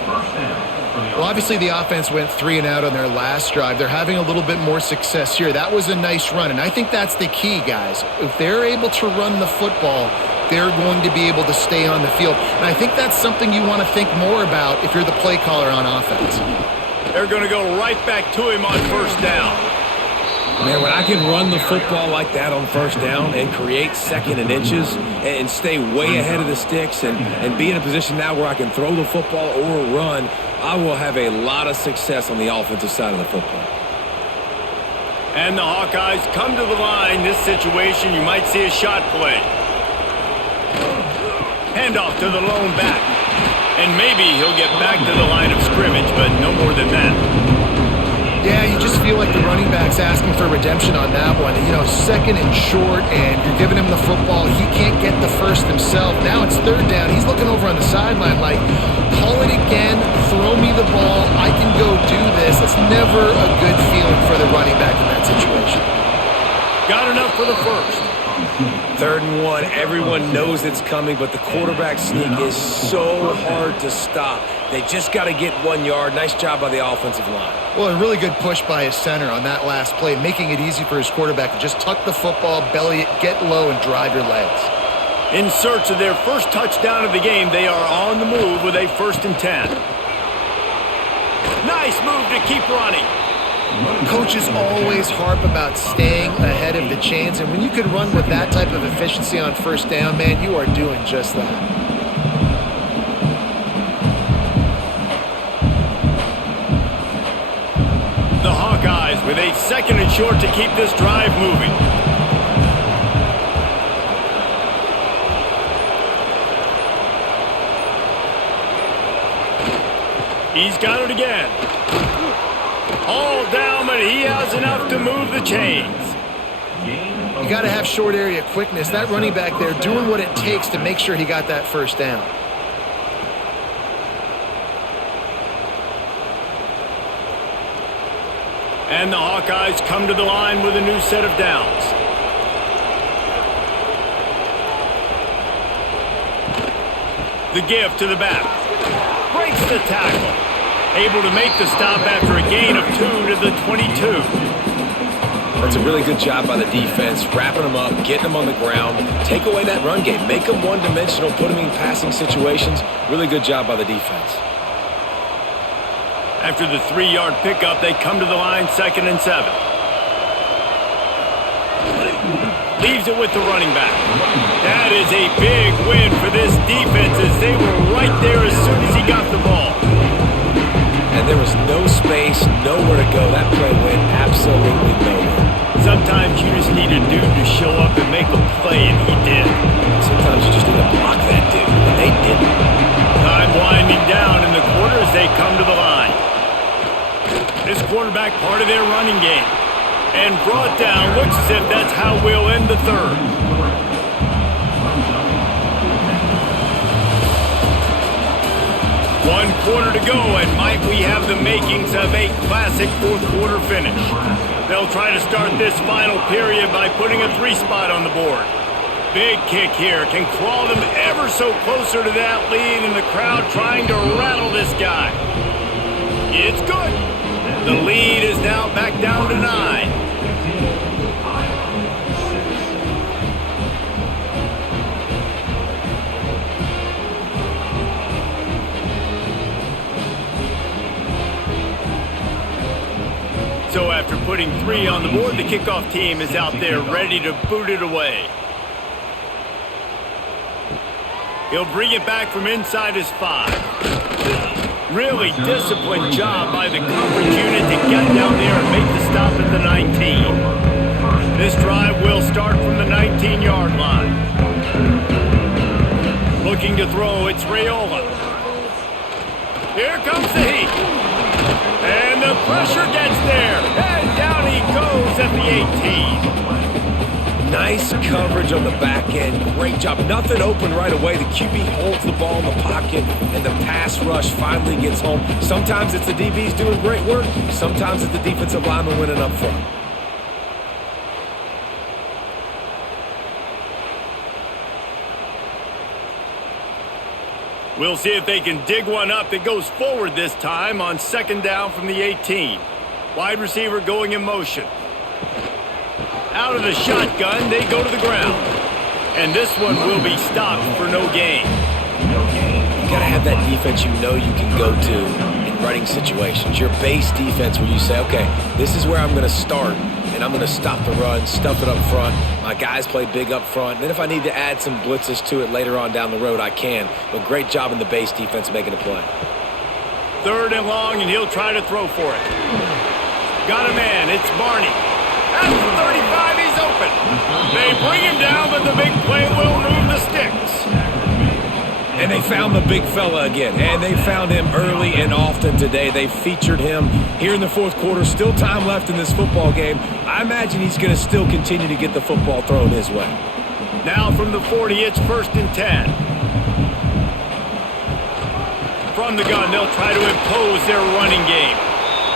Well, obviously the offense went 3 and out on their last drive. They're having a little bit more success here. That was a nice run, and I think that's the key, guys. If they're able to run the football, they're going to be able to stay on the field. And I think that's something you want to think more about if you're the play caller on offense. They're going to go right back to him on first down. Man, when I can run the football like that on first down and create second and inches and stay way ahead of the sticks and be in a position now where I can throw the football or run, I will have a lot of success on the offensive side of the football. And the Hawkeyes come to the line. This situation, you might see a shot play. Handoff to the lone back. And maybe he'll get back to the line of scrimmage, but no more than that. Yeah, you just feel like the running back's asking for redemption on that one. You know, second and short, and you're giving him the football. He can't get the first himself. Now it's third down. He's looking over on the sideline like, call it again, throw me the ball, I can go do this. It's never a good feeling for the running back in that situation. Got enough for the first. 3rd and 1, everyone knows it's coming, but the quarterback sneak is so hard to stop. They just got to get 1 yard. Nice job by the offensive line. Well, a really good push by his center on that last play, making it easy for his quarterback to just tuck the football, belly it, get low, and drive your legs. In search of their first touchdown of the game, they are on the move with a 1st and 10. Nice move to keep running. Coaches always harp about staying ahead of the chains, and when you can run with that type of efficiency on first down, man, you are doing just that. The Hawkeyes with a 2nd and short to keep this drive moving. He's got it again. All down, but he has enough to move the chains. You got to have short area quickness. That running back there doing what it takes to make sure he got that first down. And the Hawkeyes come to the line with a new set of downs. The give to the back. Breaks the tackle. Able to make the stop after a gain of 2 to the 22. That's a really good job by the defense, wrapping them up, getting them on the ground, take away that run game, make them one-dimensional, put them in passing situations. Really good job by the defense. After the 3-yard pickup, they come to the line 2nd and 7. Leaves it with the running back. That is a big win for this defense as they were right there as soon as he got the ball. And there was no space, nowhere to go. That play went absolutely nowhere. Sometimes you just need a dude to show up and make a play, and he did. Sometimes you just need to block that dude, and they didn't. Time winding down in the quarter as they come to the line. This quarterback part of their running game. And brought down, looks as if that's how we'll end the third. One quarter to go, and might we have the makings of a classic fourth quarter finish. They'll try to start this final period by putting a 3-spot on the board. Big kick here, can crawl them ever so closer to that lead, and the crowd trying to rattle this guy. It's good. The lead is now back down to 9. So after putting 3 on the board, the kickoff team is out there ready to boot it away. He'll bring it back from inside his 5. Really disciplined job by the coverage unit to get down there and make the stop at the 19. This drive will start from the 19-yard line. Looking to throw, it's Raiola. Here comes the heat. And the pressure gets there. And down he goes at the 18. Nice coverage on the back end. Great job. Nothing open right away. The QB holds the ball in the pocket, and the pass rush finally gets home. Sometimes it's the DBs doing great work. Sometimes it's the defensive lineman winning up front. We'll see if they can dig one up that goes forward this time on 2nd down from the 18. Wide receiver going in motion. Out of the shotgun, they go to the ground. And this one will be stopped for no gain. You got to have that defense you know you can go to in running situations. Your base defense where you say, okay, this is where I'm going to start, and I'm going to stop the run, stuff it up front. My guys play big up front. Then if I need to add some blitzes to it later on down the road, I can. But great job in the base defense making a play. 3rd and long, and he'll try to throw for it. Got a man. It's Barney. At the 35, he's open. They bring him down, but the big play will move the sticks. And they found the big fella again. And they found him early and often today. They featured him here in the 4th quarter. Still time left in this football game. I imagine he's going to still continue to get the football thrown his way. Now from the 40, it's 1st and 10. From the gun, they'll try to impose their running game.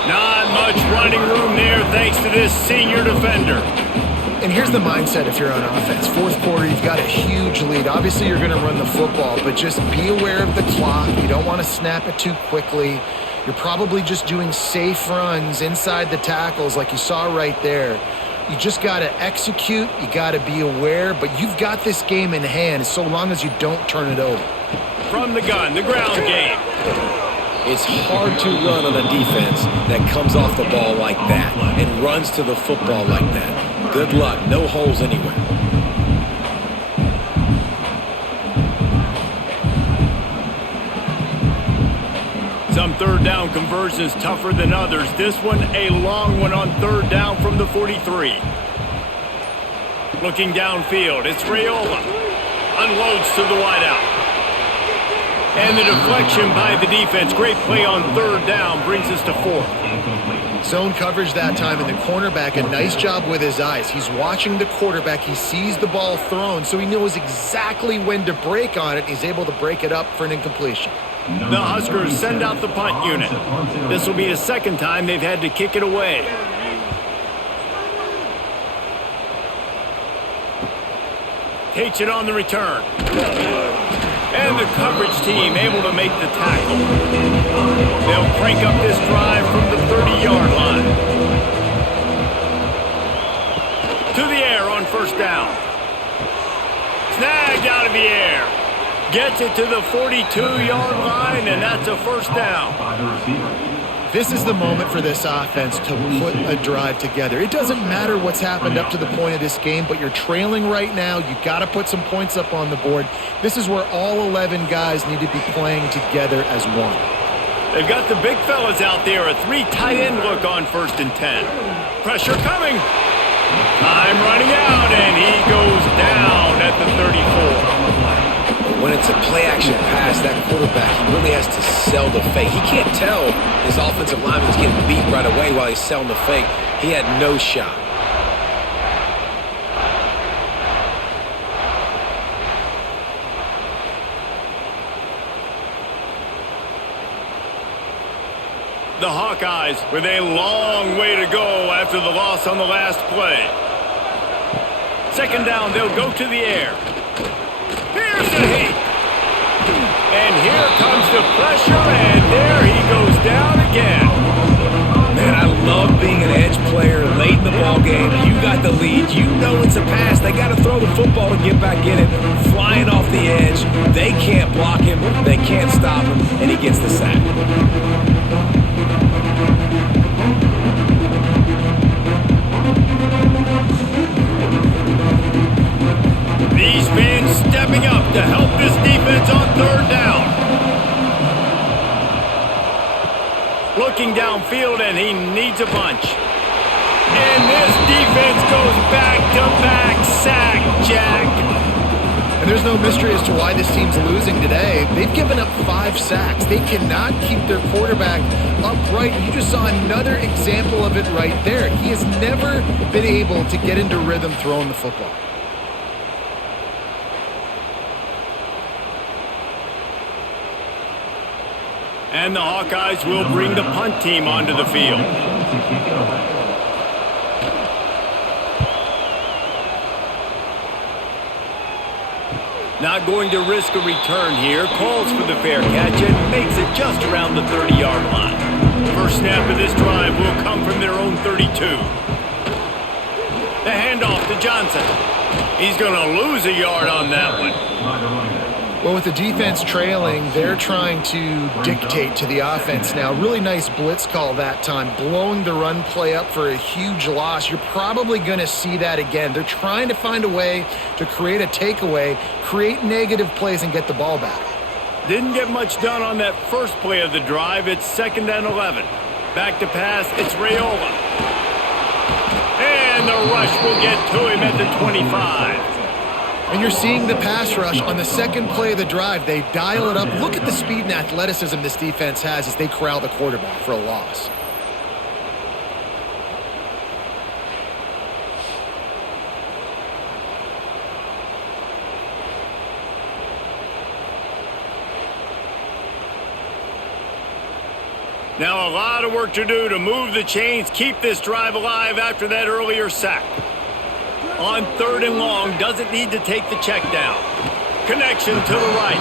Not much running room there thanks to this senior defender. And here's the mindset if you're on offense. 4th quarter, you've got a huge lead. Obviously, you're going to run the football, but just be aware of the clock. You don't want to snap it too quickly. You're probably just doing safe runs inside the tackles like you saw right there. You just got to execute. You got to be aware, but you've got this game in hand so long as you don't turn it over. From the gun, the ground game. It's hard to run on a defense that comes off the ball like that and runs to the football like that. Good luck. No holes anywhere. Some 3rd down conversions tougher than others. This one a long one on 3rd down from the 43. Looking downfield, it's Raiola. Unloads to the wideout. And the deflection by the defense. Great play on 3rd down brings us to 4th. Zone coverage that time, and the cornerback, a nice job with his eyes. He's watching the quarterback. He sees the ball thrown, so he knows exactly when to break on it. He's able to break it up for an incompletion. The Huskers send out the punt unit. This will be the 2nd time they've had to kick it away. Takes it on the return. And the coverage team able to make the tackle. They'll crank up this drive from the 30-yard line. To the air on first down. Snagged out of the air. Gets it to the 42-yard line, and that's a first down. This is the moment for this offense to put a drive together. It doesn't matter what's happened up to the point of this game, but you're trailing right now. You got to put some points up on the board. This is where all 11 guys need to be playing together as one. They've got the big fellas out there. A 3 tight end look on 1st and 10. Pressure coming. Time running out, and he goes down at the 34. When it's a play-action pass, that quarterback, he really has to sell the fake. He can't tell his offensive lineman's getting beat right away while he's selling the fake. He had no shot. The Hawkeyes with a long way to go after the loss on the last play. 2nd down, they'll go to the air. Here's the heat. And here comes the pressure, and there he goes down again. Man, I love being an edge player late in the ball game. You got the lead. You know it's a pass. They got to throw the football to get back in it. Flying off the edge. They can't block him. They can't stop him, and he gets the sack. These fans stepping up to help this defense on 3rd down. Looking downfield, and he needs a bunch. And this defense goes back-to-back sack, Jack. And there's no mystery as to why this team's losing today. They've given up 5 sacks. They cannot keep their quarterback upright. You just saw another example of it right there. He has never been able to get into rhythm throwing the football. And the Hawkeyes will bring the punt team onto the field. Not going to risk a return here. Calls for the fair catch and makes it just around the 30-yard line. First snap of this drive will come from their own 32. The handoff to Johnson. He's going to lose a yard on that one. Well, with the defense trailing, they're trying to dictate to the offense now. Really nice blitz call that time, blowing the run play up for a huge loss. You're probably going to see that again. They're trying to find a way to create a takeaway, create negative plays, and get the ball back. Didn't get much done on that first play of the drive. It's 2nd and 11. Back to pass, it's Raiola. And the rush will get to him at the 25. And you're seeing the pass rush on the 2nd play of the drive. They dial it up. Look at the speed and athleticism this defense has as they corral the quarterback for a loss. Now a lot of work to do to move the chains, keep this drive alive after that earlier sack. On 3rd and long, doesn't need to take the check down. Connection to the right.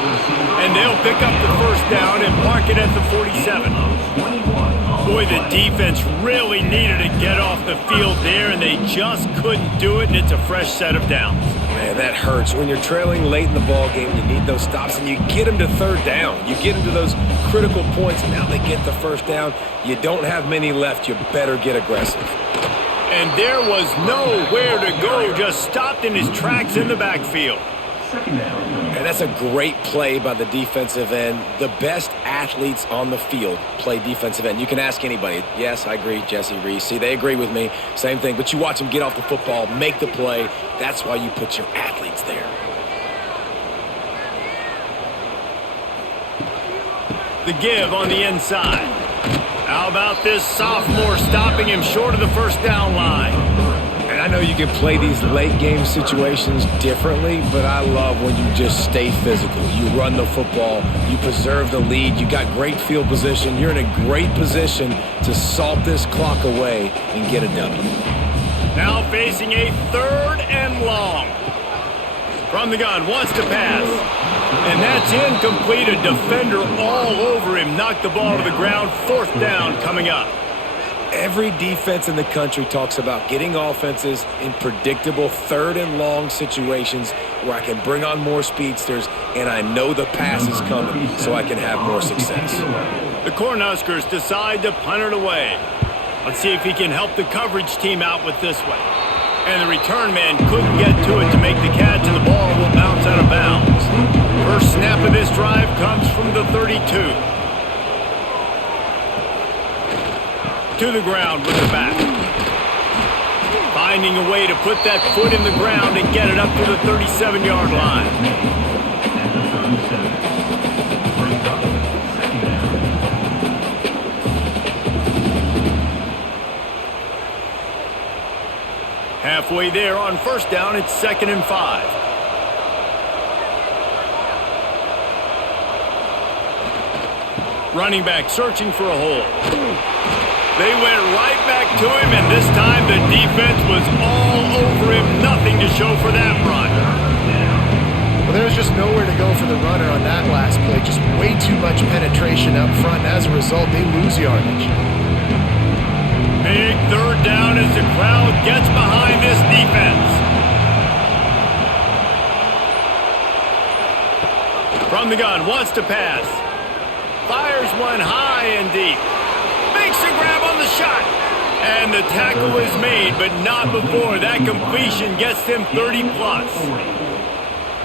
And they'll pick up the 1st down and mark it at the 47. Boy, the defense really needed to get off the field there, and they just couldn't do it, and it's a fresh set of downs. Man, that hurts. When you're trailing late in the ball game, you need those stops, and you get them to 3rd down. You get them to those critical points, and now they get the 1st down. You don't have many left. You better get aggressive. And there was nowhere to go, just stopped in his tracks in the backfield. And that's a great play by the defensive end. The best athletes on the field play defensive end. You can ask anybody. Yes, I agree, Jesse Reese. See, they agree with me. Same thing. But you watch them get off the football, make the play. That's why you put your athletes there. The give on the inside. How about this sophomore stopping him short of the 1st down line? And I know you can play these late game situations differently, but I love when you just stay physical. You run the football, you preserve the lead, you got great field position. You're in a great position to salt this clock away and get a W. Now facing a 3rd and long. From the gun, wants to pass. And that's incomplete. A defender all over him. Knocked the ball to the ground. 4th down coming up. Every defense in the country talks about getting offenses in predictable 3rd and long situations where I can bring on more speedsters and I know the pass is coming so I can have more success. The Cornhuskers decide to punt it away. Let's see if he can help the coverage team out with this one. And the return man couldn't get to it to make the catch, and the ball will bounce out of bounds. First snap of this drive comes from the 32. To the ground with the back. Finding a way to put that foot in the ground and get it up to the 37-yard line. Halfway there on 1st down, it's 2nd and 5. Running back searching for a hole. They went right back to him, and this time the defense was all over him. Nothing to show for that run. Well, there was just nowhere to go for the runner on that last play. Just way too much penetration up front, and as a result, they lose yardage. Big 3rd down as the crowd gets behind this defense. From the gun, wants to pass. Fires one high and deep. Makes a grab on the shot. And the tackle is made, but not before that completion gets them 30-plus.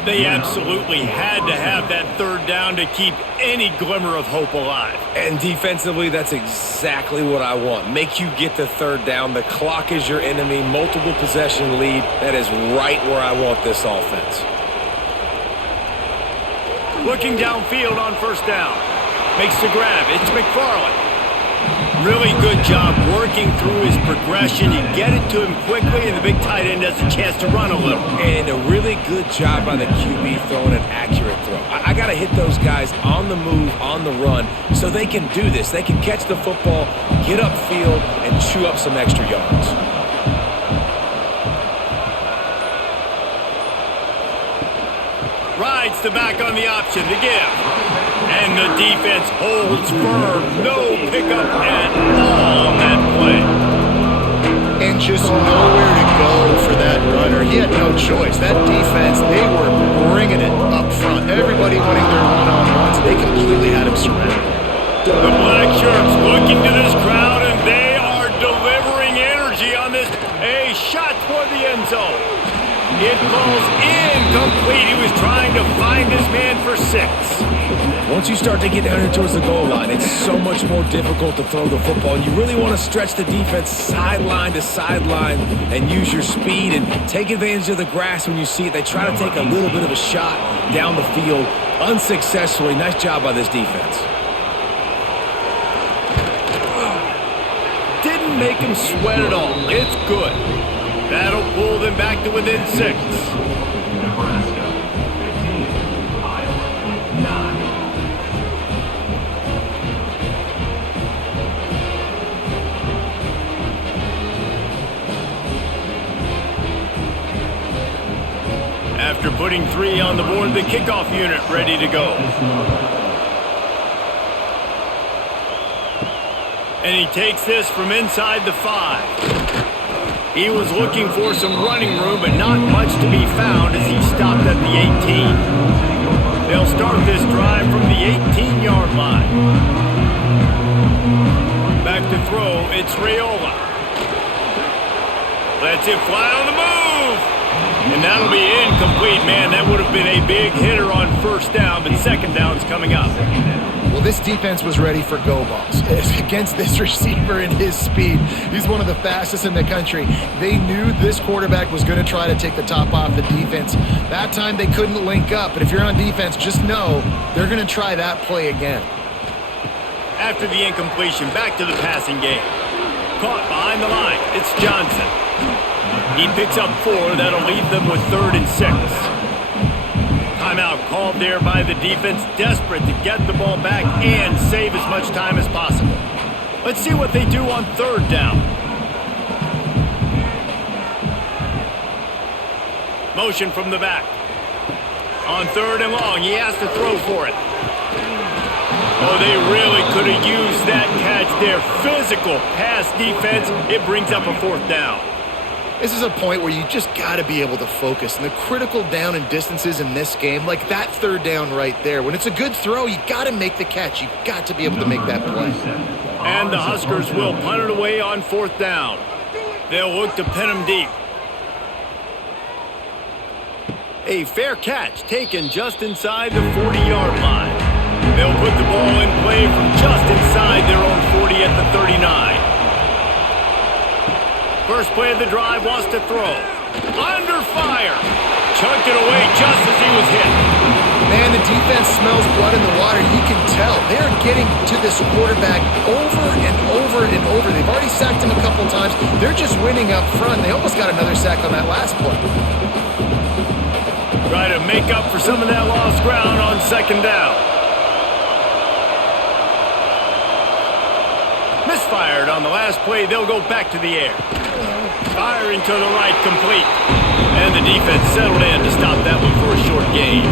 They absolutely had to have that 3rd down to keep any glimmer of hope alive. And defensively, that's exactly what I want. Make you get the 3rd down. The clock is your enemy. Multiple possession lead. That is right where I want this offense. Looking downfield on 1st down. Makes the grab. It's McFarland. Really good job working through his progression. You get it to him quickly, and the big tight end has a chance to run a little. And a really good job by the QB throwing an accurate throw. I got to hit those guys on the move, on the run, so they can do this. They can catch the football, get upfield, and chew up some extra yards. Rides the back on the option to give. And the defense holds firm. No pickup at all on that play. And just nowhere to go for that runner. He had no choice. That defense, they were bringing it up front. Everybody wanting their one-on-ones. They completely had him surrounded. The black shirts looking to this crowd, and they are delivering energy on this. A shot toward the end zone. It falls incomplete. He was trying to find his man for 6. Once you start to get down here towards the goal line, it's so much more difficult to throw the football. And you really want to stretch the defense sideline to sideline and use your speed and take advantage of the grass when you see it. They try to take a little bit of a shot down the field unsuccessfully. Nice job by this defense. Didn't make him sweat at all. It's good. That'll pull them back to within 6. Nebraska 15, Iowa 9. After putting 3 on the board, the kickoff unit ready to go. And he takes this from inside the 5. He was looking for some running room, but not much to be found as he stopped at the 18. They'll start this drive from the 18-yard line. Back to throw, it's Raiola. Lets it fly on the move. And that'll be incomplete, man. That would have been a big hitter on 1st down, but 2nd down's coming up. Well, this defense was ready for go balls against this receiver and his speed. He's one of the fastest in the country. They knew this quarterback was going to try to take the top off the defense. That time they couldn't link up, but if you're on defense, just know they're going to try that play again. After the incompletion, back to the passing game. Caught behind the line, it's Johnson. He picks up 4, that'll leave them with 3rd and 6. Timeout called there by the defense, desperate to get the ball back and save as much time as possible. Let's see what they do on 3rd down. Motion from the back. On 3rd and long, he has to throw for it. Oh, they really could have used that catch there. Physical pass defense. It brings up a 4th down. This is a point where you just got to be able to focus. And the critical down and distances in this game, like that 3rd down right there, when it's a good throw, you got to make the catch. You've got to be able to make that play. And the Huskers will punt it away on 4th down. They'll look to pin him deep. A fair catch taken just inside the 40-yard line. They'll put the ball in play from just inside their own 40 at the 39. First play of the drive wants to throw. Under fire. Chunked it away just as he was hit. Man, the defense smells blood in the water. You can tell. They're getting to this quarterback over and over and over. They've already sacked him a couple times. They're just winning up front. They almost got another sack on that last play. Try to make up for some of that lost ground on 2nd down. Misfired on the last play. They'll go back to the air. Firing to the right, complete. And the defense settled in to stop that one for a short gain.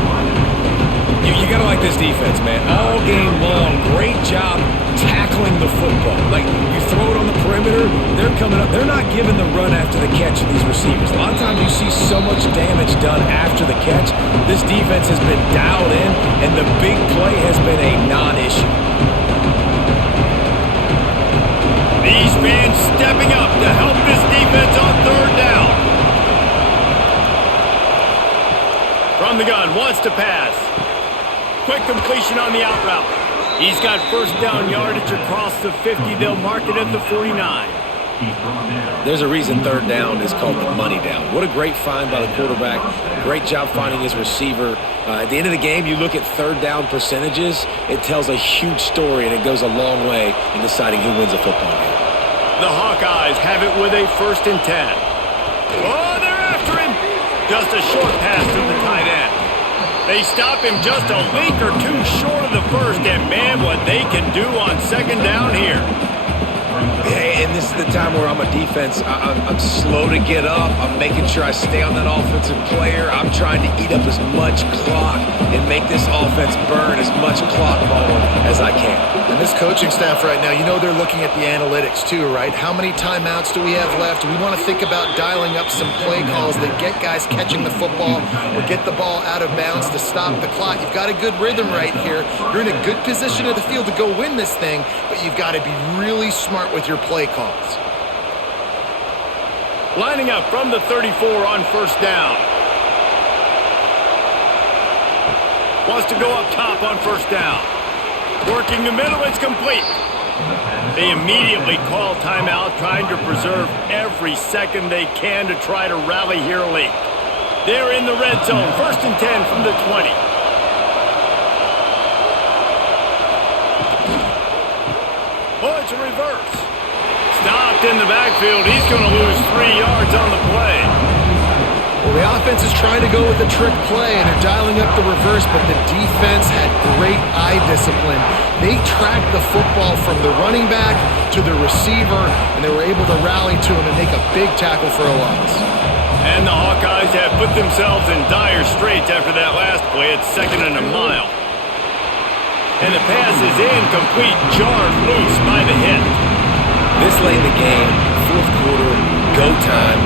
You got to like this defense, man. All game long, great job tackling the football. Like, you throw it on the perimeter, they're coming up. They're not giving the run after the catch of these receivers. A lot of times you see so much damage done after the catch. This defense has been dialed in, and the big play has been a non-issue. These fans stepping up to help this defense on 3rd down. From the gun, wants to pass. Quick completion on the out route. He's got 1st down yardage across the 50. They'll mark it at the 49. There's a reason 3rd down is called the money down. What a great find by the quarterback. Great job finding his receiver. At the end of the game, you look at 3rd down percentages. It tells a huge story, and it goes a long way in deciding who wins a football game. The Hawkeyes have it with a 1st and 10. Oh, they're after him. Just a short pass to the tight end. They stop him just a leak or two short of the 1st, and man, what they can do on 2nd down here. Hey, and this is the time where I'm a defense. I'm slow to get up. I'm making sure I stay on that offensive player. I'm trying to eat up as much clock and make this offense burn as much clock ball as I can. And this coaching staff right now, you know they're looking at the analytics too, right? How many timeouts do we have left? We want to think about dialing up some play calls that get guys catching the football or get the ball out of bounds to stop the clock. You've got a good rhythm right here. You're in a good position of the field to go win this thing, but you've got to be really smart with your play calls. Lining up from the 34 on 1st down. Wants to go up top on 1st down. Working the middle, it's complete. They immediately call timeout, trying to preserve every second they can to try to rally here late. They're in the red zone, 1st and 10 from the 20. Oh, it's a reverse. Stopped in the backfield. He's going to lose 3 yards on the play. Well, the offense is trying to go with a trick play, and they're dialing up the reverse, but the defense had great eye discipline. They tracked the football from the running back to the receiver, and they were able to rally to him and make a big tackle for a loss. And the Hawkeyes have put themselves in dire straits after that last play. It's 2nd and a mile. And the pass is incomplete, jarred loose by the hit. This late in the game, 4th quarter, go time.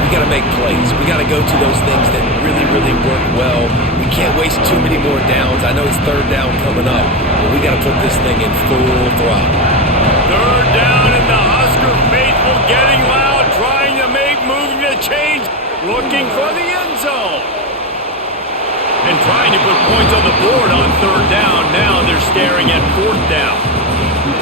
We got to make plays. We got to go to those things that really, really work well. We can't waste too many more downs. I know it's 3rd down coming up, but we got to put this thing in full throttle. 3rd down, and the Husker faithful getting loud, trying to make moving the chains, looking for the end zone. And trying to put points on the board on 3rd down. Now they're staring at 4th down.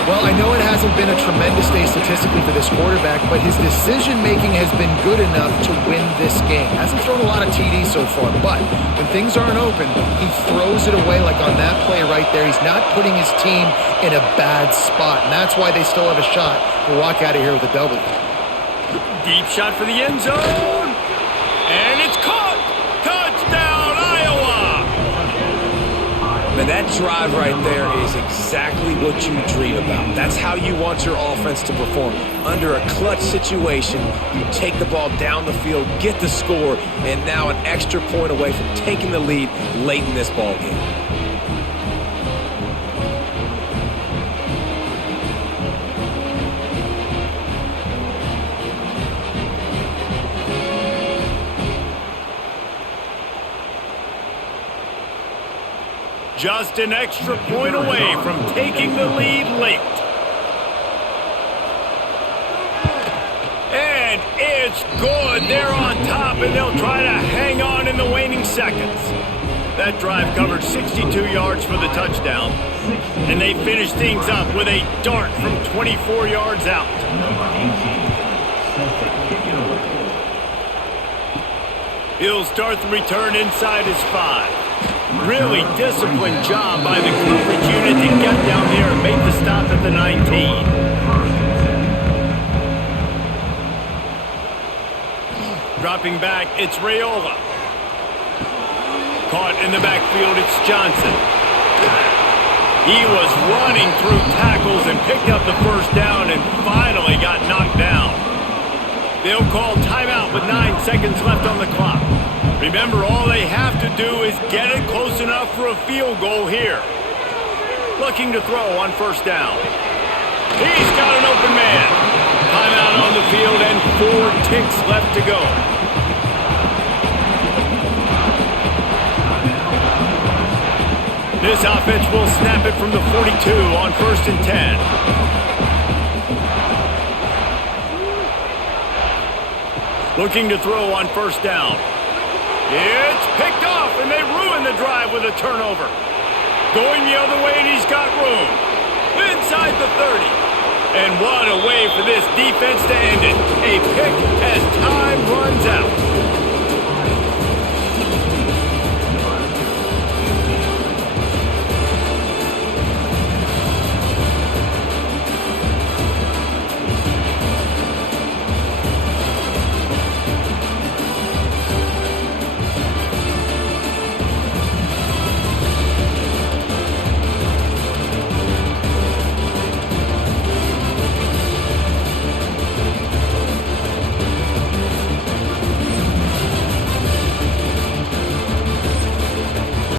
Well, I know it hasn't been a tremendous day statistically for this quarterback, but his decision-making has been good enough to win this game. Hasn't thrown a lot of TDs so far, but when things aren't open, he throws it away like on that play right there. He's not putting his team in a bad spot, and that's why they still have a shot to walk out of here with a W. Deep shot for the end zone, and it's caught! Touchdown, Iowa! Man, that drive right there is exactly what you dream about. That's how you want your offense to perform. Under a clutch situation, you take the ball down the field, get the score, and now an extra point away from taking the lead late in this ball game. Just an extra point away from taking the lead late. And it's good. They're on top, and they'll try to hang on in the waning seconds. That drive covered 62 yards for the touchdown. And they finish things up with a dart from 24 yards out. Number 18, set to kick it away. He'll start the return inside his 5. Really disciplined job by the coverage unit to get down there and make the stop at the 19. Dropping back, it's Raiola. Caught in the backfield, it's Johnson. He was running through tackles and picked up the first down and finally got knocked down. They'll call timeout with 9 seconds left on the clock. Remember, all they have to do is get it close enough for a field goal here. Looking to throw on first down. He's got an open man. Timeout on the field and 4 ticks left to go. This offense will snap it from the 42 on 1st and 10. Looking to throw on first down. It's picked off, and they ruin the drive with a turnover. Going the other way, and he's got room. Inside the 30. And what a way for this defense to end it. A pick as time runs out.